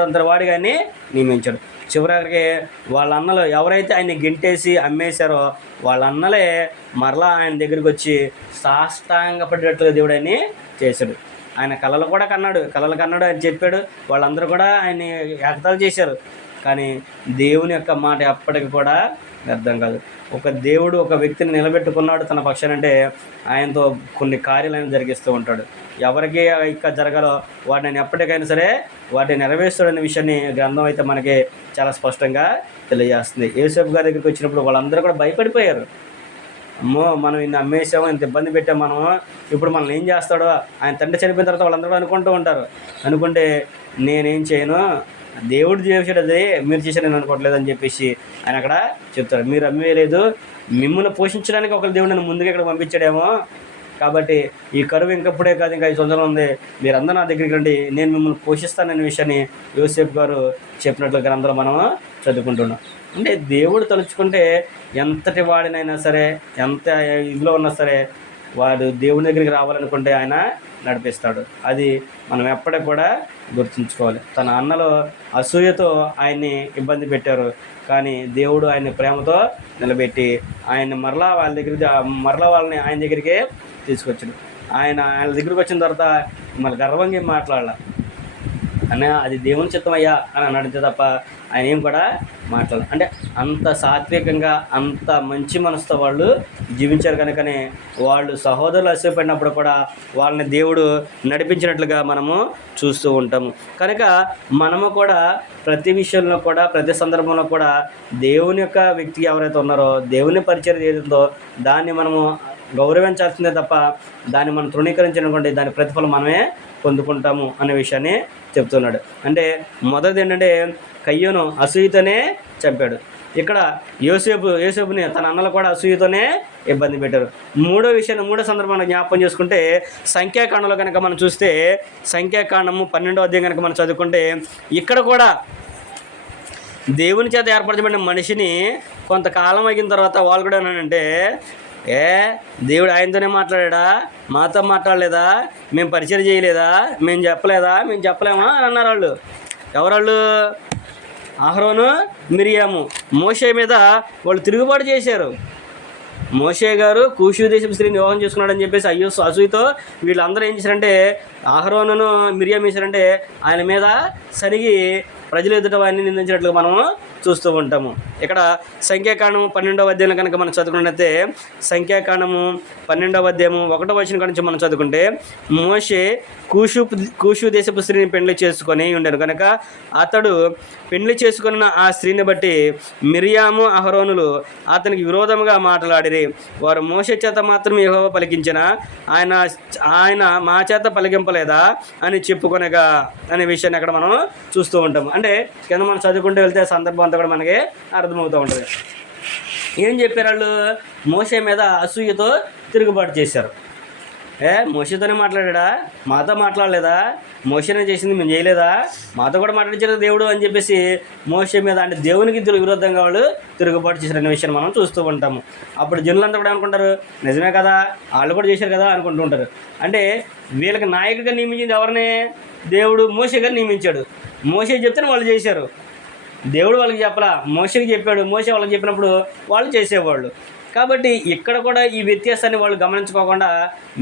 అంతవాడిగా ఆయన్ని నియమించాడు. చివరికి వాళ్ళ అన్నలు ఎవరైతే ఆయన్ని గెంటేసి అమ్మేశారో వాళ్ళ అన్నలే మరలా ఆయన దగ్గరికి వచ్చి సాష్టాంగపడేటట్టుగా దేవుడు ఆయన్ని చేశాడు. ఆయన కళలు కన్నాడు అని చెప్పాడు. వాళ్ళందరూ కూడా ఆయన్ని ఎగతాళి చేశారు. కానీ దేవుని యొక్క మాట ఎప్పటికీ కూడా వ్యర్థం కాదు. ఒక దేవుడు ఒక వ్యక్తిని నిలబెట్టుకున్నాడు తన పక్షానంటే ఆయనతో కొన్ని కార్యాలను జరిగిస్తూ ఉంటాడు. ఎవరికి ఇక జరగాలో వాటిని ఎప్పటికైనా సరే వాటిని నెరవేరుస్తాడనే విషయాన్ని గ్రంథం అయితే మనకి చాలా స్పష్టంగా తెలియజేస్తుంది. యోసేపు గారి దగ్గరికి వచ్చినప్పుడు వాళ్ళందరూ కూడా భయపడిపోయారు. అమ్మో మనం ఇన్ని అమ్మేసాము, ఇంత ఇబ్బంది పెట్టాము, మనం ఇప్పుడు మనల్ని ఏం చేస్తాడో, ఆయన తండ్రి చనిపోయిన తర్వాత వాళ్ళందరూ అనుకుంటూ ఉంటారు. అనుకుంటే నేనేం చేయను, దేవుడు చేసాడు, అదే మీరు చేశారు నేను అనుకోవట్లేదు అని చెప్పేసి ఆయన అక్కడ చెప్తాడు. మీరు అమ్మేయలేదు, మిమ్మల్ని పోషించడానికి ఒక దేవుడు నన్ను ముందుగా ఇక్కడ పంపించాడేమో, కాబట్టి ఈ కరువు ఇంకప్పుడే కాదు, ఇంకా 5 సంవత్సరాలు ఉంది, మీరందరూ నా దగ్గరికి రండి, నేను మిమ్మల్ని పోషిస్తాననే విషయాన్ని యోసేపు గారు చెప్పినట్లు గ్రంథంలో మనం చదువుకుంటున్నాం. అంటే దేవుడు తలుచుకుంటే ఎంతటి వాడినైనా సరే, ఎంత ఇదిలో ఉన్నా సరే, వాడు దేవుని దగ్గరికి రావాలనుకుంటే ఆయన నడిపిస్తాడు. అది మనం ఎప్పటికి కూడా గుర్తుంచుకోవాలి. తన అన్నలు అసూయతో ఆయన్ని ఇబ్బంది పెట్టారు, కానీ దేవుడు ఆయన్ని ప్రేమతో నిలబెట్టి ఆయన్ని మరలా వాళ్ళని ఆయన దగ్గరికి తీసుకొచ్చాడు. ఆయన దగ్గరికి వచ్చిన తర్వాత మళ్ళీ గర్వంగా ఏం మాట్లాడాల, అన్న అది దేవుని చిత్తమయ్యా అని అన్నాడంతే తప్ప ఆయన ఏం కూడా మాట్లాడాలి. అంటే అంత సాత్వికంగా, అంత మంచి మనసుతో వాళ్ళు జీవించారు. కనుకనే వాళ్ళు సహోదరులు అసూయపడినప్పుడు కూడా వాళ్ళని దేవుడు నడిపించినట్లుగా మనము చూస్తూ ఉంటాము. కనుక మనము కూడా ప్రతి విషయంలో కూడా, ప్రతి సందర్భంలో కూడా దేవుని యొక్క వ్యక్తి ఎవరైతే ఉన్నారో, దేవుని పరిచయం ఏదో దాన్ని మనము గౌరవించాల్సిందే తప్ప దాన్ని మనం తృణీకరించనుకోండి, దాని ప్రతిఫలం మనమే పొందుకుంటాము అనే విషయాన్ని చెప్తున్నాడు. అంటే మొదటిది ఏంటంటే కయ్యూను అసూయతోనే చంపాడు. ఇక్కడ యోసేపుని తన అన్నలు కూడా అసూయతోనే ఇబ్బంది పెట్టారు. మూడో సందర్భంలో జ్ఞాపకం చేసుకుంటే సంఖ్యాకాండంలో కనుక మనం చూస్తే, సంఖ్యాకాండము 12వ అధ్యాయం కనుక మనం చదువుకుంటే, ఇక్కడ కూడా దేవుని చేత ఏర్పరచబడిన మనిషిని కొంతకాలం అయిన తర్వాత వాళ్ళు కూడా ఏమన్నారంటే, దేవుడు ఆయనతోనే మాట్లాడా, మాతో మాట్లాడలేదా, మేము పరిచయం చేయలేదా, మేము చెప్పలేమా అని అన్నారు వాళ్ళు. ఎవరాళ్ళు? అహరోను, మిరియాము. మోషే మీద వాళ్ళు తిరుగుబాటు చేశారు. మోషే గారు కూషు దేశపు స్త్రీని వివాహం చేసుకున్నాడని చెప్పేసి అసూయతో వీళ్ళందరూ ఏం చేశారంటే, అహరోనును మిరియాం చేశారంటే ఆయన మీద సరిగి ప్రజలు ఎదుట వారిని నిందించినట్లుగా మనము చూస్తూ ఉంటాము. ఇక్కడ సంఖ్యాకాండము 12వ అధ్యాయం కనుక మనం చదువుకున్నట్లయితే, సంఖ్యాకాండము 12వ అధ్యాయము 1వ వచనం నుంచి మనం చదువుకుంటే, మోషే కూషు దేశపు స్త్రీని పెళ్లి చేసుకొని ఉండేను కనుక అతడు పెళ్లి చేసుకున్న ఆ స్త్రీని బట్టి మిరియాము అహరోనులు అతనికి విరోధముగా మాట్లాడిరి. వారు మోషే చేత మాత్రం యెహోవా పలికించిన, ఆయన మా చేత పలికింపలేదా అని చెప్పుకొనగా అనే విషయాన్ని అక్కడ మనం చూస్తూ ఉంటాము. అంటే కింద మనం చదువుకుంటూ వెళ్తే సందర్భం అంతా కూడా మనకి అర్థమవుతూ ఉంటుంది. ఏం చెప్పారు వాళ్ళు? మోషే మీద అసూయతో తిరుగుబాటు చేశారు. మోషేతోనే మాట్లాడా, మాతో మాట్లాడలేదా, మోషేనే చేసింది మేము చేయలేదా, మాతో కూడా మాట్లాడించారు దేవుడు అని చెప్పేసి మోషే మీద, అంటే దేవునికి విరుద్ధంగా వాళ్ళు తిరుగుబాటు చేశారనే విషయాన్ని మనం చూస్తూ ఉంటాము. అప్పుడు జనులంతా కూడా అనుకుంటారు, నిజమే కదా, వాళ్ళు కూడా చేశారు కదా అనుకుంటూ ఉంటారు. అంటే వీళ్ళకి నాయకుడిగా నియమించింది ఎవరిని? దేవుడు మోషే గారు నియమించాడు. మోషే చెప్తేనే వాళ్ళు చేశారు. దేవుడు వాళ్ళకి చెప్పలా, మోషేకి చెప్పాడు. మోషే వాళ్ళకి చెప్పినప్పుడు వాళ్ళు చేసేవాళ్ళు. కాబట్టి ఇక్కడ కూడా ఈ వ్యత్యాసాన్ని వాళ్ళు గమనించుకోకుండా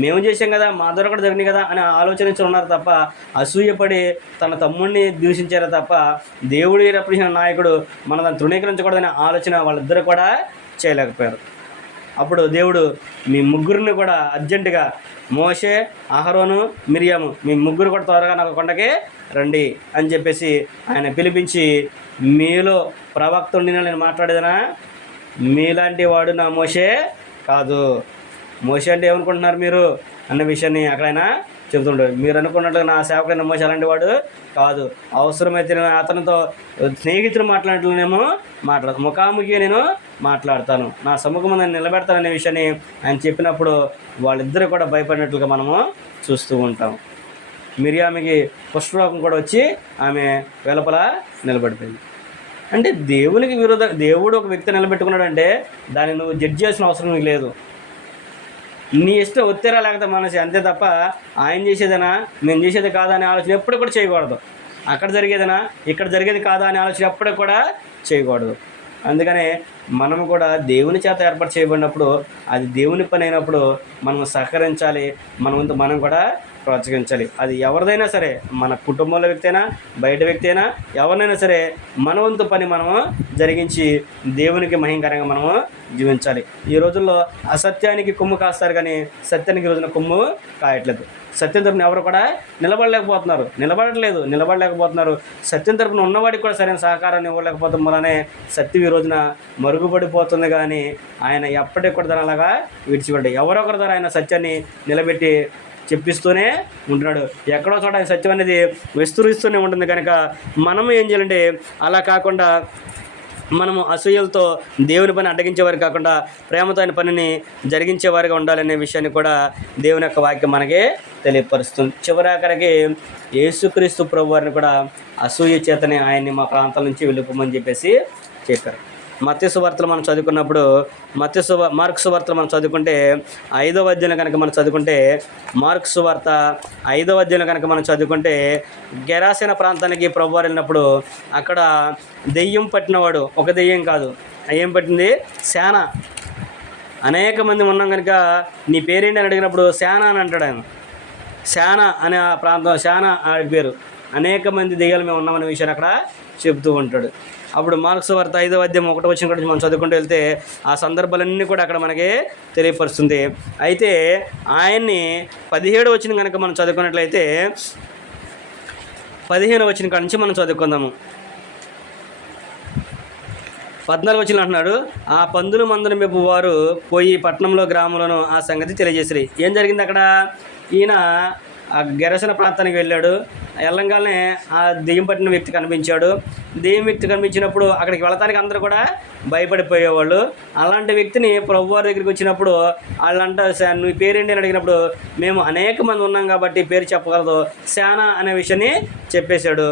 మేము చేసాం కదా, మా ద్వారా కూడా జరిగింది కదా అని ఆలోచన ఉన్నారు తప్ప, అసూయపడి తన తమ్ముడిని దూషించారు తప్ప, దేవుడు రప్పించిన నాయకుడు మన దాన్ని తృణీకరించకూడదనే ఆలోచన వాళ్ళిద్దరు కూడా చేయలేకపోయారు. అప్పుడు దేవుడు మీ ముగ్గురిని కూడా అర్జెంటుగా, మోషే, అహరోను, మిరియాము, మీ ముగ్గురు కూడా త్వరగా నాకు కొండకి రండి అని చెప్పేసి ఆయన పిలిపించి, మీలో ప్రవక్త నేను మాట్లాడేదనా, మీలాంటి వాడు నా మోషే కాదు. మోషే అంటే ఏమనుకుంటున్నారు మీరు అన్న విషయాన్ని అక్కడ ఆయన చెబుతుంటాడు. మీరు అనుకున్నట్లుగా నా సేవకుడైన మోషే అలాంటి వాడు కాదు. అవసరమైతే నేను అతనితో స్నేహితులు మాట్లాడినట్లునేమో ముఖాముఖి నేను మాట్లాడతాను, నా సముఖం నేను నిలబెడతాననే విషయాన్ని ఆయన చెప్పినప్పుడు వాళ్ళిద్దరూ కూడా భయపడినట్లుగా మనము చూస్తూ ఉంటాం. మిరియామికి పుష్పరోగం కూడా వచ్చి ఆమె వెలుపల నిలబడిపోయింది. అంటే దేవునికి దేవుడు ఒక వ్యక్తి నిలబెట్టుకున్నాడంటే దాన్ని నువ్వు జడ్జి చేయాల్సిన అవసరం నీకు లేదు. నీ ఇష్టం ఒత్తిరా లేకపోతే మనసి, అంతే తప్ప ఆయన చేసేదనా మేము చేసేది కాదా అనే ఆలోచన ఎప్పుడు కూడా చేయకూడదు. అక్కడ జరిగేదనా ఇక్కడ జరిగేది కాదా అనే ఆలోచన ఎప్పుడు కూడా చేయకూడదు. అందుకనే మనము కూడా దేవుని చేత ఏర్పాటు చేయబడినప్పుడు, అది దేవుని పని అయినప్పుడు మనం సహకరించాలి, మనం కూడా ప్రోత్సహించాలి. అది ఎవరిదైనా సరే, మన కుటుంబంలో వ్యక్తి అయినా, బయట వ్యక్తి అయినా, ఎవరినైనా సరే మన వంతు పని మనము జరిగించి దేవునికి మహిమకరంగా మనము జీవించాలి. ఈ రోజుల్లో అసత్యానికి కొమ్ము కాస్తారు, కానీ సత్యానికి రోజున కొమ్ము కాయట్లేదు. సత్యం తరపున ఎవరు కూడా నిలబడలేకపోతున్నారు. సత్యం తరపున ఉన్నవాడికి కూడా సరైన సహకారాన్ని ఇవ్వలేకపోతాం వల్లనే సత్యం ఈ రోజున మరుగుపడిపోతుంది. కానీ ఆయన ఎప్పటికి కూడా దాని అలాగా విడిచిపెట్టాడు. ఎవరొకరి ద్వారా ఆయన సత్యాన్ని నిలబెట్టి చెప్పిస్తూనే ఉంటున్నాడు. ఎక్కడో చోట ఆయన సత్యం అనేది విస్తరిస్తూనే ఉంటుంది. కనుక మనం ఏం చేయాలంటే అలా కాకుండా మనము అసూయలతో దేవుని పని అడ్డగించేవారు కాకుండా ప్రేమతో ఆయన పనిని జరిగించేవారుగా ఉండాలనే విషయాన్ని కూడా దేవుని యొక్క వాక్యం మనకి తెలియపరుస్తుంది. చివరాఖరికి యేసుక్రీస్తు ప్రభువారిని కూడా అసూయ చేతనే ఆయన్ని మా ప్రాంతాల నుంచి వెళ్ళిపోమని చెప్పేసి చెప్పారు. మత్తయి సువార్తలు మనం చదువుకున్నప్పుడు మార్కు సువార్తలు మనం చదువుకుంటే 5వ అధ్యాయం కనుక మనం చదువుకుంటే మార్కు సువార్త 5వ అధ్యాయం కనుక మనం చదువుకుంటే గెరాసేన ప్రాంతానికి ప్రభువారు వెళ్ళినప్పుడు అక్కడ దెయ్యం పట్టినవాడు, ఒక దెయ్యం కాదు, ఏం పట్టింది, శాన. అనేక మంది ఉన్నాం కనుక నీ పేరేంటి అని అడిగినప్పుడు శాన అని అంటాడు ఆయన. శాన అనే ఆ ప్రాంతం, శాన ఆ పేరు. అనేక మంది దెయ్యాలు మేము ఉన్నామనే విషయాన్ని అక్కడ చెబుతూ ఉంటాడు. అప్పుడు మార్కు సువార్త 5వ అధ్యాయం 1వ వచనం కూడా మనం చదువుకుంటూ వెళ్తే ఆ సందర్భాలన్నీ కూడా అక్కడ మనకి తెలియపరుస్తుంది. అయితే ఆయన్ని 17వ వచనం కనుక మనం చదువుకున్నట్లయితే 15వ వచనం కాడ నుంచి మనం చదువుకుందాము. 14వ వచనం అంటున్నాడు, ఆ పందులు మందును మేపు వారు పోయి పట్టణంలో గ్రామంలోనూ ఆ సంగతి తెలియజేసిరి. ఏం జరిగింది అక్కడ? ఈయన ఆ గెరసన ప్రాంతానికి వెళ్ళాడు. వెళ్ళంగానే ఆ దెయ్యం పట్టిన వ్యక్తి కనిపించాడు. దెయ్యం వ్యక్తి కనిపించినప్పుడు అక్కడికి వెళ్ళటానికి అందరూ కూడా భయపడిపోయేవాళ్ళు. అలాంటి వ్యక్తిని ప్రభువారి దగ్గరికి వచ్చినప్పుడు వాళ్ళంట, నువ్వు పేరేంటి అని అడిగినప్పుడు మేము అనేక మంది ఉన్నాం కాబట్టి పేరు చెప్పగలదు, శానా అనే విషయాన్ని చెప్పేశాడు.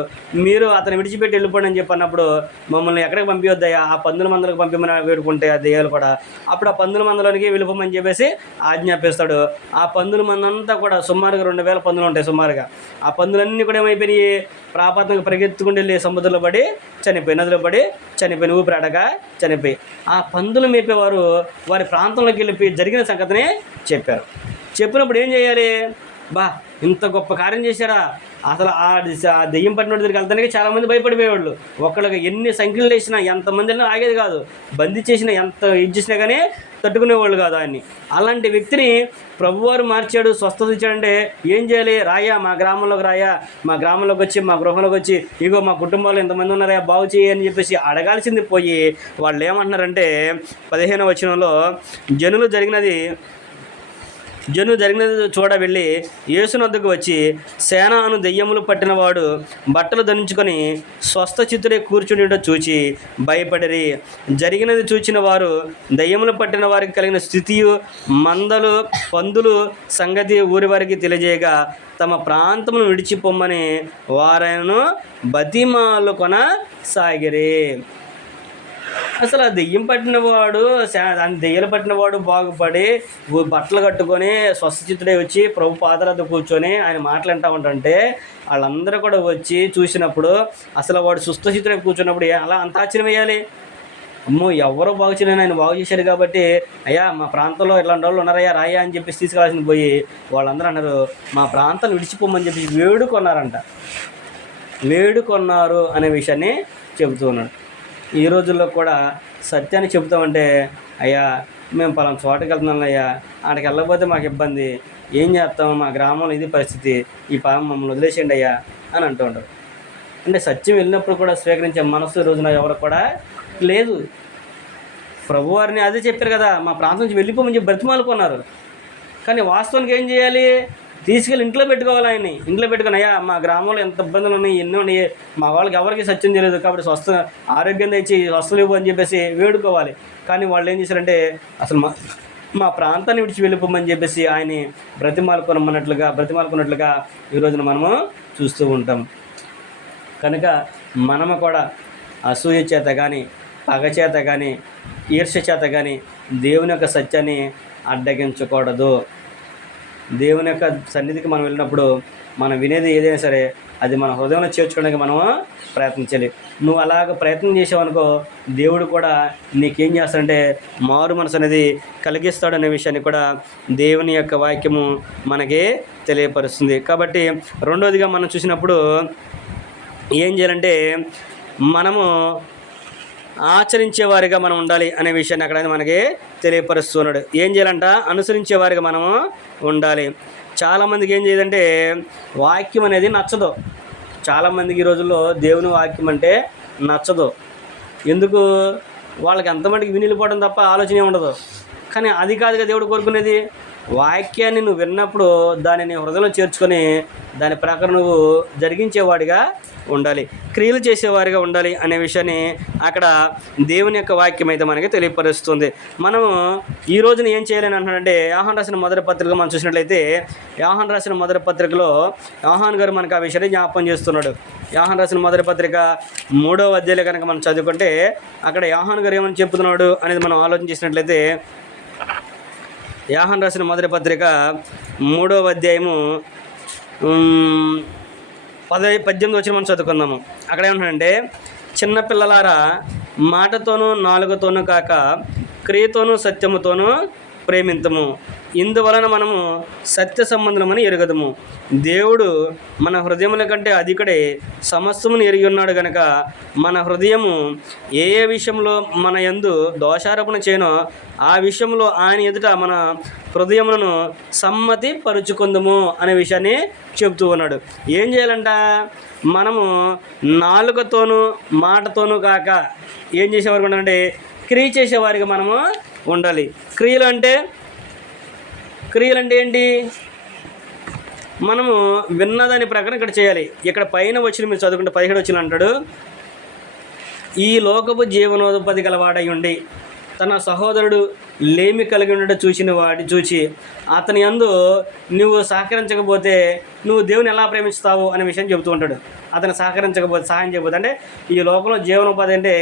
మీరు అతను విడిచిపెట్టి వెళ్ళిపోండి అని చెప్పి అన్నప్పుడు మమ్మల్ని ఎక్కడికి పంపించొద్దయ్యా, ఆ పందుల మందలకు పంపిమని వేడుకుంటే ఆ దెయ్యాలు కూడా అప్పుడు ఆ పందుల మందలోనికి వెళ్ళిపోమని చెప్పేసి ఆజ్ఞాపిస్తాడు. ఆ పందుల మందంతా కూడా సుమారుగా 2000 పందులు ఉంటాయి సుమారుగా. ఆ పందులన్నీ కూడా ఏమైపోయినాయి, ప్రాపాతంగా పరిగెత్తుకుంటూ వెళ్ళి సముద్రంలో పడి చనిపోయి, నదిలో పడి చనిపోయి, ఊపిరాడగా చనిపోయి. ఆ పందులు మేపేవారు వారి ప్రాంతంలోకి వెళ్ళి జరిగిన సంగతిని చెప్పారు. చెప్పినప్పుడు ఏం చేయాలి? ఇంత గొప్ప కార్యం చేశారా, అసలు ఆ దెయ్యం పట్టిన దగ్గరికి వెళ్తానికి చాలామంది భయపడిపోయేవాళ్ళు. ఒక్కళ్ళకి ఎన్ని సంఖ్యలు వేసినా, ఎంతమంది ఆగేది కాదు. బందీ చేసినా, ఎంత ఇది చేసినా కానీ తట్టుకునేవాళ్ళు కాదు ఆయన్ని. అలాంటి వ్యక్తిని ప్రభువారు మార్చాడు, స్వస్థత ఇచ్చాడంటే ఏం చేయాలి? రాయా, మా గ్రామంలోకి రాయా, మా గ్రామంలోకి వచ్చి, మా గృహంలోకి వచ్చి, ఇగో మా కుటుంబాలు ఎంతమంది ఉన్నారా, బాగు చేయి అని చెప్పేసి అడగాల్సింది పోయి వాళ్ళు ఏమంటున్నారంటే 15వ వచనంలో జనులు జరిగినది చూడ వెళ్ళి యేసుని వద్దకు వచ్చి, సేన అను దెయ్యములు పట్టినవాడు బట్టలు ధరించుకొని స్వస్థచిత్తుడే కూర్చునిట చూచి భయపడిరి. జరిగినది చూచిన వారు దెయ్యములు పట్టిన వారికి కలిగిన స్థితియు మందలు పందులు సంగతి ఊరి వారికి తెలియజేయగా తమ ప్రాంతమును విడిచిపోమ్మని వారైనను బతిమాలు కొనసాగిరి. అసలు ఆ దెయ్యం పట్టినవాడు, దెయ్యాలు పట్టినవాడు బాగుపడి బట్టలు కట్టుకొని స్వస్థచిత్తుడే వచ్చి ప్రభు పాదరద్ద కూర్చొని ఆయన మాట్లాడుతూ ఉంటుంటే వాళ్ళందరూ కూడా వచ్చి చూసినప్పుడు అసలు వాడు స్వస్థచిత్తుడే కూర్చున్నప్పుడు అలా అంత ఆశ్చర్యం వేయాలి. అమ్మో, ఎవరో బాగు చేయలేని ఆయన బాగు చేశాడు కాబట్టి అయ్యా మా ప్రాంతంలో ఇట్లాంటి వాళ్ళు ఉన్నారయ్యా, రాయ్యా అని చెప్పి తీసుకెళ్ళాల్సింది పోయి వాళ్ళందరూ అన్నారు మా ప్రాంతాన్ని విడిచిపోమని చెప్పి వేడుకొన్నారు అనే విషయాన్ని చెబుతూ ఉన్నాడు. ఈ రోజుల్లో కూడా సత్యాన్ని చెబుతామంటే అయ్యా మేము పలానా చోటకి వెళ్తున్నాం అయ్యా, ఆడికి వెళ్ళకపోతే మాకు ఇబ్బంది, ఏం చేస్తాం, మా గ్రామంలో ఇది పరిస్థితి, ఈ పాపం మమ్మల్ని వదిలేసేయండి అయ్యా అని అంటూ ఉంటారు. అంటే సత్యం వెళ్ళినప్పుడు కూడా స్వీకరించే మనసు రోజున ఎవరు కూడా లేదు. ప్రభువారిని అదే చెప్పారు కదా, మా ప్రాంతం నుంచి వెళ్ళిపోమని చెప్పి బ్రతిమాలుకున్నారు. కానీ వాస్తవానికి ఏం చేయాలి? తీసుకెళ్ళి ఇంట్లో పెట్టుకోవాలి. ఆయన్ని ఇంట్లో పెట్టుకుని అయ్యా మా గ్రామంలో ఎంత ఇబ్బందులు ఉన్నాయి, ఎన్నో ఉన్నాయి, మా వాళ్ళకి ఎవరికి సత్యం తెలియదు కాబట్టి ఆరోగ్యం తెచ్చి స్వస్థలేవు అని చెప్పేసి వేడుకోవాలి. కానీ వాళ్ళు ఏం చేశారంటే అసలు మా ప్రాంతాన్ని విడిచి వెళ్ళిపోమని చెప్పేసి ఆయన్ని బ్రతిమాలుకున్నట్లుగా ఈ రోజున మనము చూస్తూ ఉంటాం. కనుక మనము కూడా అసూయ చేత కానీ, పగ చేత కానీ, ఈర్ష్య చేత కానీ దేవుని యొక్క సత్యాన్ని అడ్డగించకూడదు. దేవుని యొక్క సన్నిధికి మనం వెళ్ళినప్పుడు మనం వినేది ఏదైనా సరే అది మన హృదయంలో చేర్చుకోవడానికి మనము ప్రయత్నించాలి. నువ్వు అలాగ ప్రయత్నం చేసావనుకో దేవుడు కూడా నీకేం చేస్తాడంటే మారు మనసు అనేది కలిగిస్తాడనే విషయాన్ని కూడా దేవుని యొక్క వాక్యము మనకి తెలియపరుస్తుంది. కాబట్టి రెండోదిగా మనం చూసినప్పుడు ఏం చేయాలంటే మనము ఆచరించేవారిగా మనం ఉండాలి అనే విషయాన్ని అక్కడ మనకి తెలియపరుస్తున్నాడు. ఏం చేయాలంట? అనుసరించేవారిగా మనము ఉండాలి. చాలామందికి ఏం చేయదంటే వాక్యం అనేది నచ్చదు. చాలామందికి ఈ రోజుల్లో దేవుని వాక్యం అంటే నచ్చదు. ఎందుకు? వాళ్ళకి ఎంతమందికి వినిలిపోవడం తప్ప ఆలోచనే ఉండదు. కానీ అది కాదుగా దేవుడు కోరుకునేది. వాక్యాన్ని నువ్వు విన్నప్పుడు దాన్ని నీ హృదయంలో చేర్చుకొని దాని ప్రకారం నువ్వు జరిగించేవాడిగా ఉండాలి, క్రియలు చేసేవారిగా ఉండాలి అనే విషయాన్ని అక్కడ దేవుని యొక్క వాక్యం అయితే మనకి తెలియపరుస్తుంది. మనము ఈ రోజున ఏం చేయాలని అంటున్నాడంటే, యోహాను రాసిన మొదటి పత్రిక మనం చూసినట్లయితే, యోహాను రాసిన మొదటి పత్రికలో యోహాను గారు మనకు ఆ విషయాన్ని జ్ఞాపకం చేస్తున్నాడు. యోహాను రాసిన మొదటి పత్రిక 3వ అధ్యాయంలో కనుక మనం చదువుకుంటే అక్కడ యోహాను గారు ఏమని చెప్తున్నాడు అనేది మనం ఆలోచన చేసినట్లయితే, యోహాను రాసిన మొదటి పత్రిక 3వ అధ్యాయము 18 వచ్చిన మనం చదువుకుందాము. అక్కడ ఏమంటాడంటే, చిన్నపిల్లలారా, మాటతోనూ నాలుగుతోనూ కాక క్రియతోనూ సత్యముతోనూ ప్రేమింతము, ఇందువలన మనము సత్య సంబంధమని ఎరుగదము. దేవుడు మన హృదయముల కంటే అధికుడే సమస్తమును ఎరిగి ఉన్నాడు గనక మన హృదయము ఏ ఏ విషయంలో మన యందు దోషారోపణ చేయనో ఆ విషయంలో ఆయన ఎదుట మన హృదయములను సమ్మతి పరుచుకుందము అనే విషయాన్ని చెబుతూ ఉన్నాడు. ఏం చేయాలంట? మనము నాలుకతోనూ మాటతోనూ కాక ఏం చేసేవారు ఉండాలంటే క్రియ చేసేవారిగా మనము ఉండాలి. క్రియలు అంటే ఏంటి? మనము విన్నదాని ప్రకారం ఇక్కడ చేయాలి. ఇక్కడ పైన వచ్చిన మీరు చదువుకుంటే 17 వచ్చిన అంటాడు, ఈ లోకపు జీవనోపాధి గలవాడై ఉండి తన సహోదరుడు లేమి కలిగి ఉండడం చూచి అతని యందు నువ్వు సహకరించకపోతే నువ్వు దేవుని ఎలా ప్రేమిస్తావు అనే విషయం చెబుతూ ఉంటాడు. అతను సహకరించకపోతే, సహాయం చేయకపోతే, అంటే ఈ లోకంలో జీవనోపాధి అంటే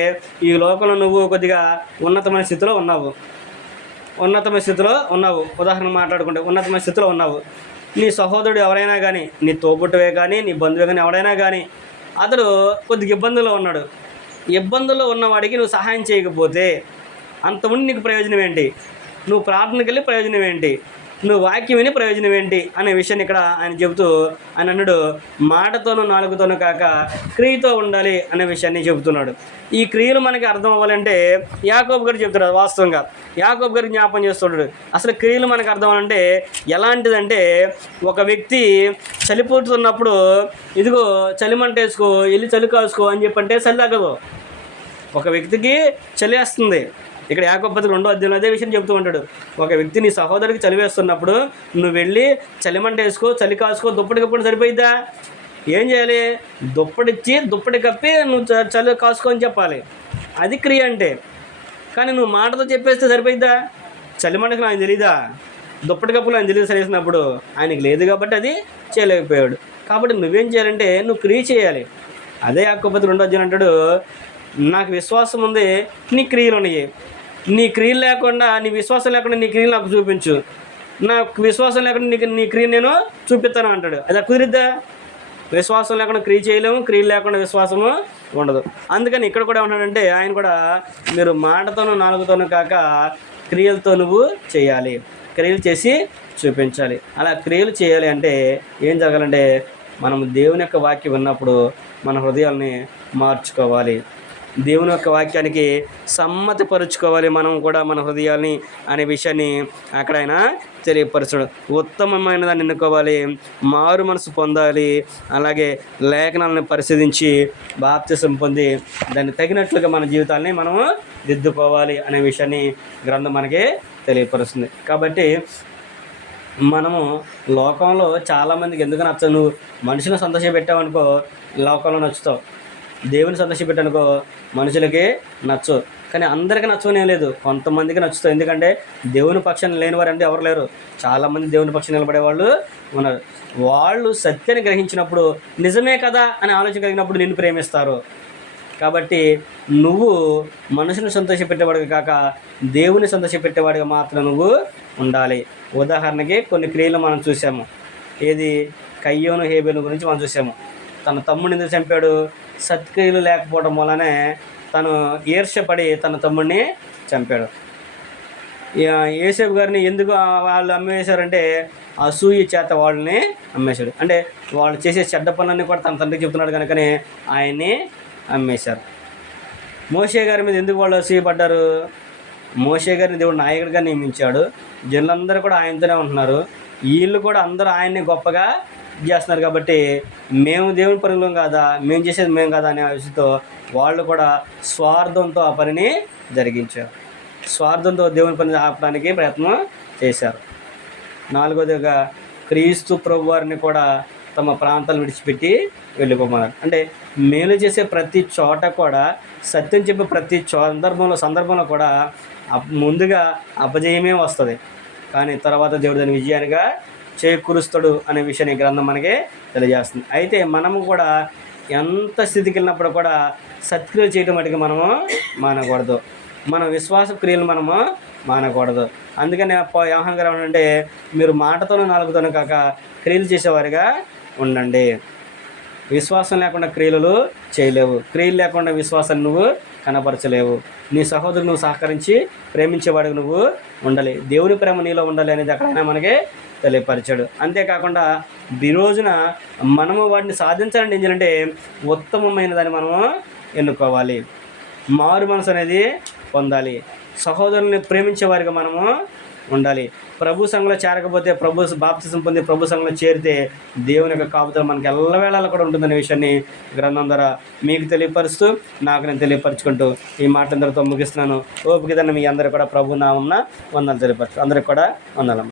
ఈ లోకంలో నువ్వు కొద్దిగా ఉన్నతమైన స్థితిలో ఉన్నావు, ఉదాహరణ మాట్లాడుకుంటే ఉన్నతమైన స్థితిలో ఉన్నావు. నీ సహోదరుడు ఎవరైనా కానీ, నీ తోబుట్టువే కానీ, నీ బంధువే కానీ, ఎవడైనా కానీ అతడు కొద్దిగా ఇబ్బందుల్లో ఉన్నాడు. ఇబ్బందుల్లో ఉన్నవాడికి నువ్వు సహాయం చేయకపోతే అంతముందు నీకు ప్రయోజనం ఏంటి? నువ్వు ప్రార్థనకి వెళ్ళి ప్రయోజనం ఏంటి? నువ్వు వాక్యం విని ప్రయోజనం ఏంటి అనే విషయాన్ని ఇక్కడ ఆయన చెబుతూ ఆయన అన్నాడు, మాటతోనూ నాలుగుతోనూ కాక క్రియతో ఉండాలి అనే విషయాన్ని చెబుతున్నాడు. ఈ క్రియలు మనకి అర్థం అవ్వాలంటే యాకోబు గారు చెప్తున్నాడు. వాస్తవంగా యాకోబు గారికి జ్ఞాపం చేస్తున్నాడు. అసలు క్రియలు మనకు అర్థం అవ్వాలంటే ఎలాంటిదంటే, ఒక వ్యక్తి చలిపోతున్నప్పుడు ఇదిగో చలిమంట వేసుకో, వెళ్ళి చలి కాసుకో అని చెప్పంటే చలి తగ్గదు. ఒక వ్యక్తికి చలి వేస్తుంది. ఇక్కడ యాకోబు పత్రిక 2వ అధ్యాయంలో అదే విషయం చెప్తూ ఉంటాడు. ఒక వ్యక్తి నీ సహోదరికి చలి వేస్తున్నప్పుడు నువ్వు వెళ్ళి చలిమంట వేసుకో, చలి కాసుకో, దుప్పటి కప్పుడు సరిపోయిద్దా? ఏం చేయాలి? దుప్పటి కప్పి నువ్వు చలి కాసుకో అని చెప్పాలి. అది క్రియ అంటే. కానీ నువ్వు మాటతో చెప్పేస్తే సరిపోయిద్దా? చలిమంటకు ఆయన తెలీదా? దుప్పటి కప్పులు ఆయన తెలియదు సరిసినప్పుడు ఆయనకి లేదు కాబట్టి అది చేయలేకపోయాడు. కాబట్టి నువ్వేం చేయాలంటే నువ్వు క్రియ చేయాలి. అదే యాకోబు పత్రిక 2వ అధ్యాయం అంటాడు, నాకు విశ్వాసం ఉంది, నీ క్రియలు ఉన్నాయి. నీ క్రియలు లేకుండా, నీ విశ్వాసం లేకుండా నీ క్రియలు నాకు చూపించు. నాకు విశ్వాసం లేకుండా నీ క్రియ నేను చూపిస్తాను అంటాడు. అది కుదిరిద్దా? విశ్వాసం లేకుండా క్రియ చేయలేము, క్రియలు లేకుండా విశ్వాసము ఉండదు. అందుకని ఇక్కడ కూడా ఏమంటాడంటే ఆయన కూడా, మీరు మాటతోనూ నాలుగుతోనూ కాక క్రియలతో నువ్వు చేయాలి, క్రియలు చేసి చూపించాలి. అలా క్రియలు చేయాలి అంటే ఏం జరగాలంటే మనం దేవుని యొక్క వాక్యం విన్నప్పుడు మన హృదయాల్ని మార్చుకోవాలి, దేవుని యొక్క వాక్యానికి సమ్మతిపరుచుకోవాలి మనం కూడా మన హృదయాల్ని అనే విషయాన్ని అక్కడ ఆయన తెలియపరచడు. ఉత్తమమైన దాన్ని ఎన్నుకోవాలి, మారు మనసు పొందాలి, అలాగే లేఖనాలను పరిశీలించి బాప్తిసం పొంది దాన్ని తగినట్లుగా మన జీవితాన్ని మనము దిద్దుకోవాలి అనే విషయాన్ని గ్రంథం మనకి తెలియపరుస్తుంది. కాబట్టి మనము లోకంలో చాలామందికి ఎందుకు నచ్చవు? నువ్వు మనుషులను సంతోషపెట్టావనుకో లోకంలో నచ్చుతావు, దేవుని సంతోషపెట్టానుకో మనుషులకి నచ్చు. కానీ అందరికీ నచ్చవనే లేదు, కొంతమందికి నచ్చుతావు. ఎందుకంటే దేవుని పక్షాన్ని లేని వారు అంటే ఎవరు లేరు. చాలామంది దేవుని పక్షం నిలబడే వాళ్ళు ఉన్నారు. వాళ్ళు సత్యాన్ని గ్రహించినప్పుడు నిజమే కదా అని ఆలోచన కలిగినప్పుడు నిన్ను ప్రేమిస్తారు. కాబట్టి నువ్వు మనుషుని సంతోషపెట్టేవాడిగా కాక దేవుని సంతోషపెట్టేవాడిగా మాత్రం నువ్వు ఉండాలి. ఉదాహరణకి కొన్ని క్రియలు మనం చూసాము. ఏది? కయ్యోను హేబేలు గురించి మనం చూసాము. తన తమ్ముడిని ఎందుకు చంపాడు? సత్క్రియలు లేకపోవడం వల్లనే తను ఈర్ష్యపడి తన తమ్ముడిని చంపాడు. యోసేపు గారిని ఎందుకు వాళ్ళు అమ్మేశారంటే అసూయ చేత వాళ్ళని అమ్మేశాడు. అంటే వాళ్ళు చేసే చెడ్డ పనులన్నీ కూడా తన తండ్రికి చెప్తున్నాడు కనుకనే ఆయన్ని అమ్మేశారు. మోషే గారి మీద ఎందుకు వాళ్ళు అసూయపడ్డారు? మోషే గారిని దేవుడు నాయకుడిగా నియమించాడు, జనులందరూ కూడా ఆయనతోనే ఉంటున్నారు, వీళ్ళు కూడా అందరూ ఆయన్ని గొప్పగా చేస్తున్నారు. కాబట్టి మేము దేవుని పనులం కాదా, మేము చేసేది మేము కాదా అనే ఆలోచనతో వాళ్ళు కూడా స్వార్థంతో ఆ పనిని జరిగించారు. స్వార్థంతో దేవుని పని ఆపడానికి ప్రయత్నం చేశారు. నాలుగోదిగా క్రీస్తు ప్రభు వారిని కూడా తమ ప్రాంతాలు విడిచిపెట్టి వెళ్ళిపోమన్నారు. అంటే మేలు చేసే ప్రతి చోట కూడా, సత్యం చెప్పే ప్రతి సందర్భంలో కూడా ముందుగా అపజయమే వస్తుంది, కానీ తర్వాత దేవుడు దాని విజయానిగా చేకూరుస్తాడు అనే విషయాన్ని గ్రంథం మనకి తెలియజేస్తుంది. అయితే మనము కూడా ఎంత స్థితికి వెళ్ళినప్పుడు కూడా సత్క్రియలు చేయడం మటుకు మనము మానకూడదు, మన విశ్వాస క్రియలు మనము మానకూడదు. అందుకని యోహాను గారు ఏమంటే, మీరు మాటతోనూ నాలుగుతోనూ కాక క్రియలు చేసేవారిగా ఉండండి. విశ్వాసం లేకుండా క్రియలు చేయలేవు, క్రియలు లేకుండా విశ్వాసాన్ని నువ్వు కనపరచలేవు. నీ సహోదరుడు నువ్వు సహకరించి ప్రేమించేవాడికి నువ్వు ఉండాలి, దేవుని ప్రేమ నీలో ఉండాలి అనేది ఎక్కడైనా మనకి తెలియపరిచాడు. అంతేకాకుండా ఈ రోజున మనము వాటిని సాధించాలంటే ఏం చేయాలంటే, ఉత్తమమైన దాన్ని మనము ఎన్నుకోవాలి, మారు మనసు అనేది పొందాలి, సహోదరుని ప్రేమించే వారిగా మనము ఉండాలి. ప్రభు సంఘంలో చేరకపోతే, బాప్తిసం పొంది ప్రభు సంఘంలో చేరితే దేవుని యొక్క కాపుదల మనకి ఎల్లవేళలా కూడా ఉంటుందనే విషయాన్ని గ్రంథం ద్వారా మీకు తెలియపరుస్తూ, నాకు నేను తెలియపరచుకుంటూ ఈ మాటలందరితో ముగిస్తున్నాను. ఓపికదన్న మీ అందరూ కూడా ప్రభు నామమున వందనాలు తెలియపరచు. అందరికి కూడా వందనాలు.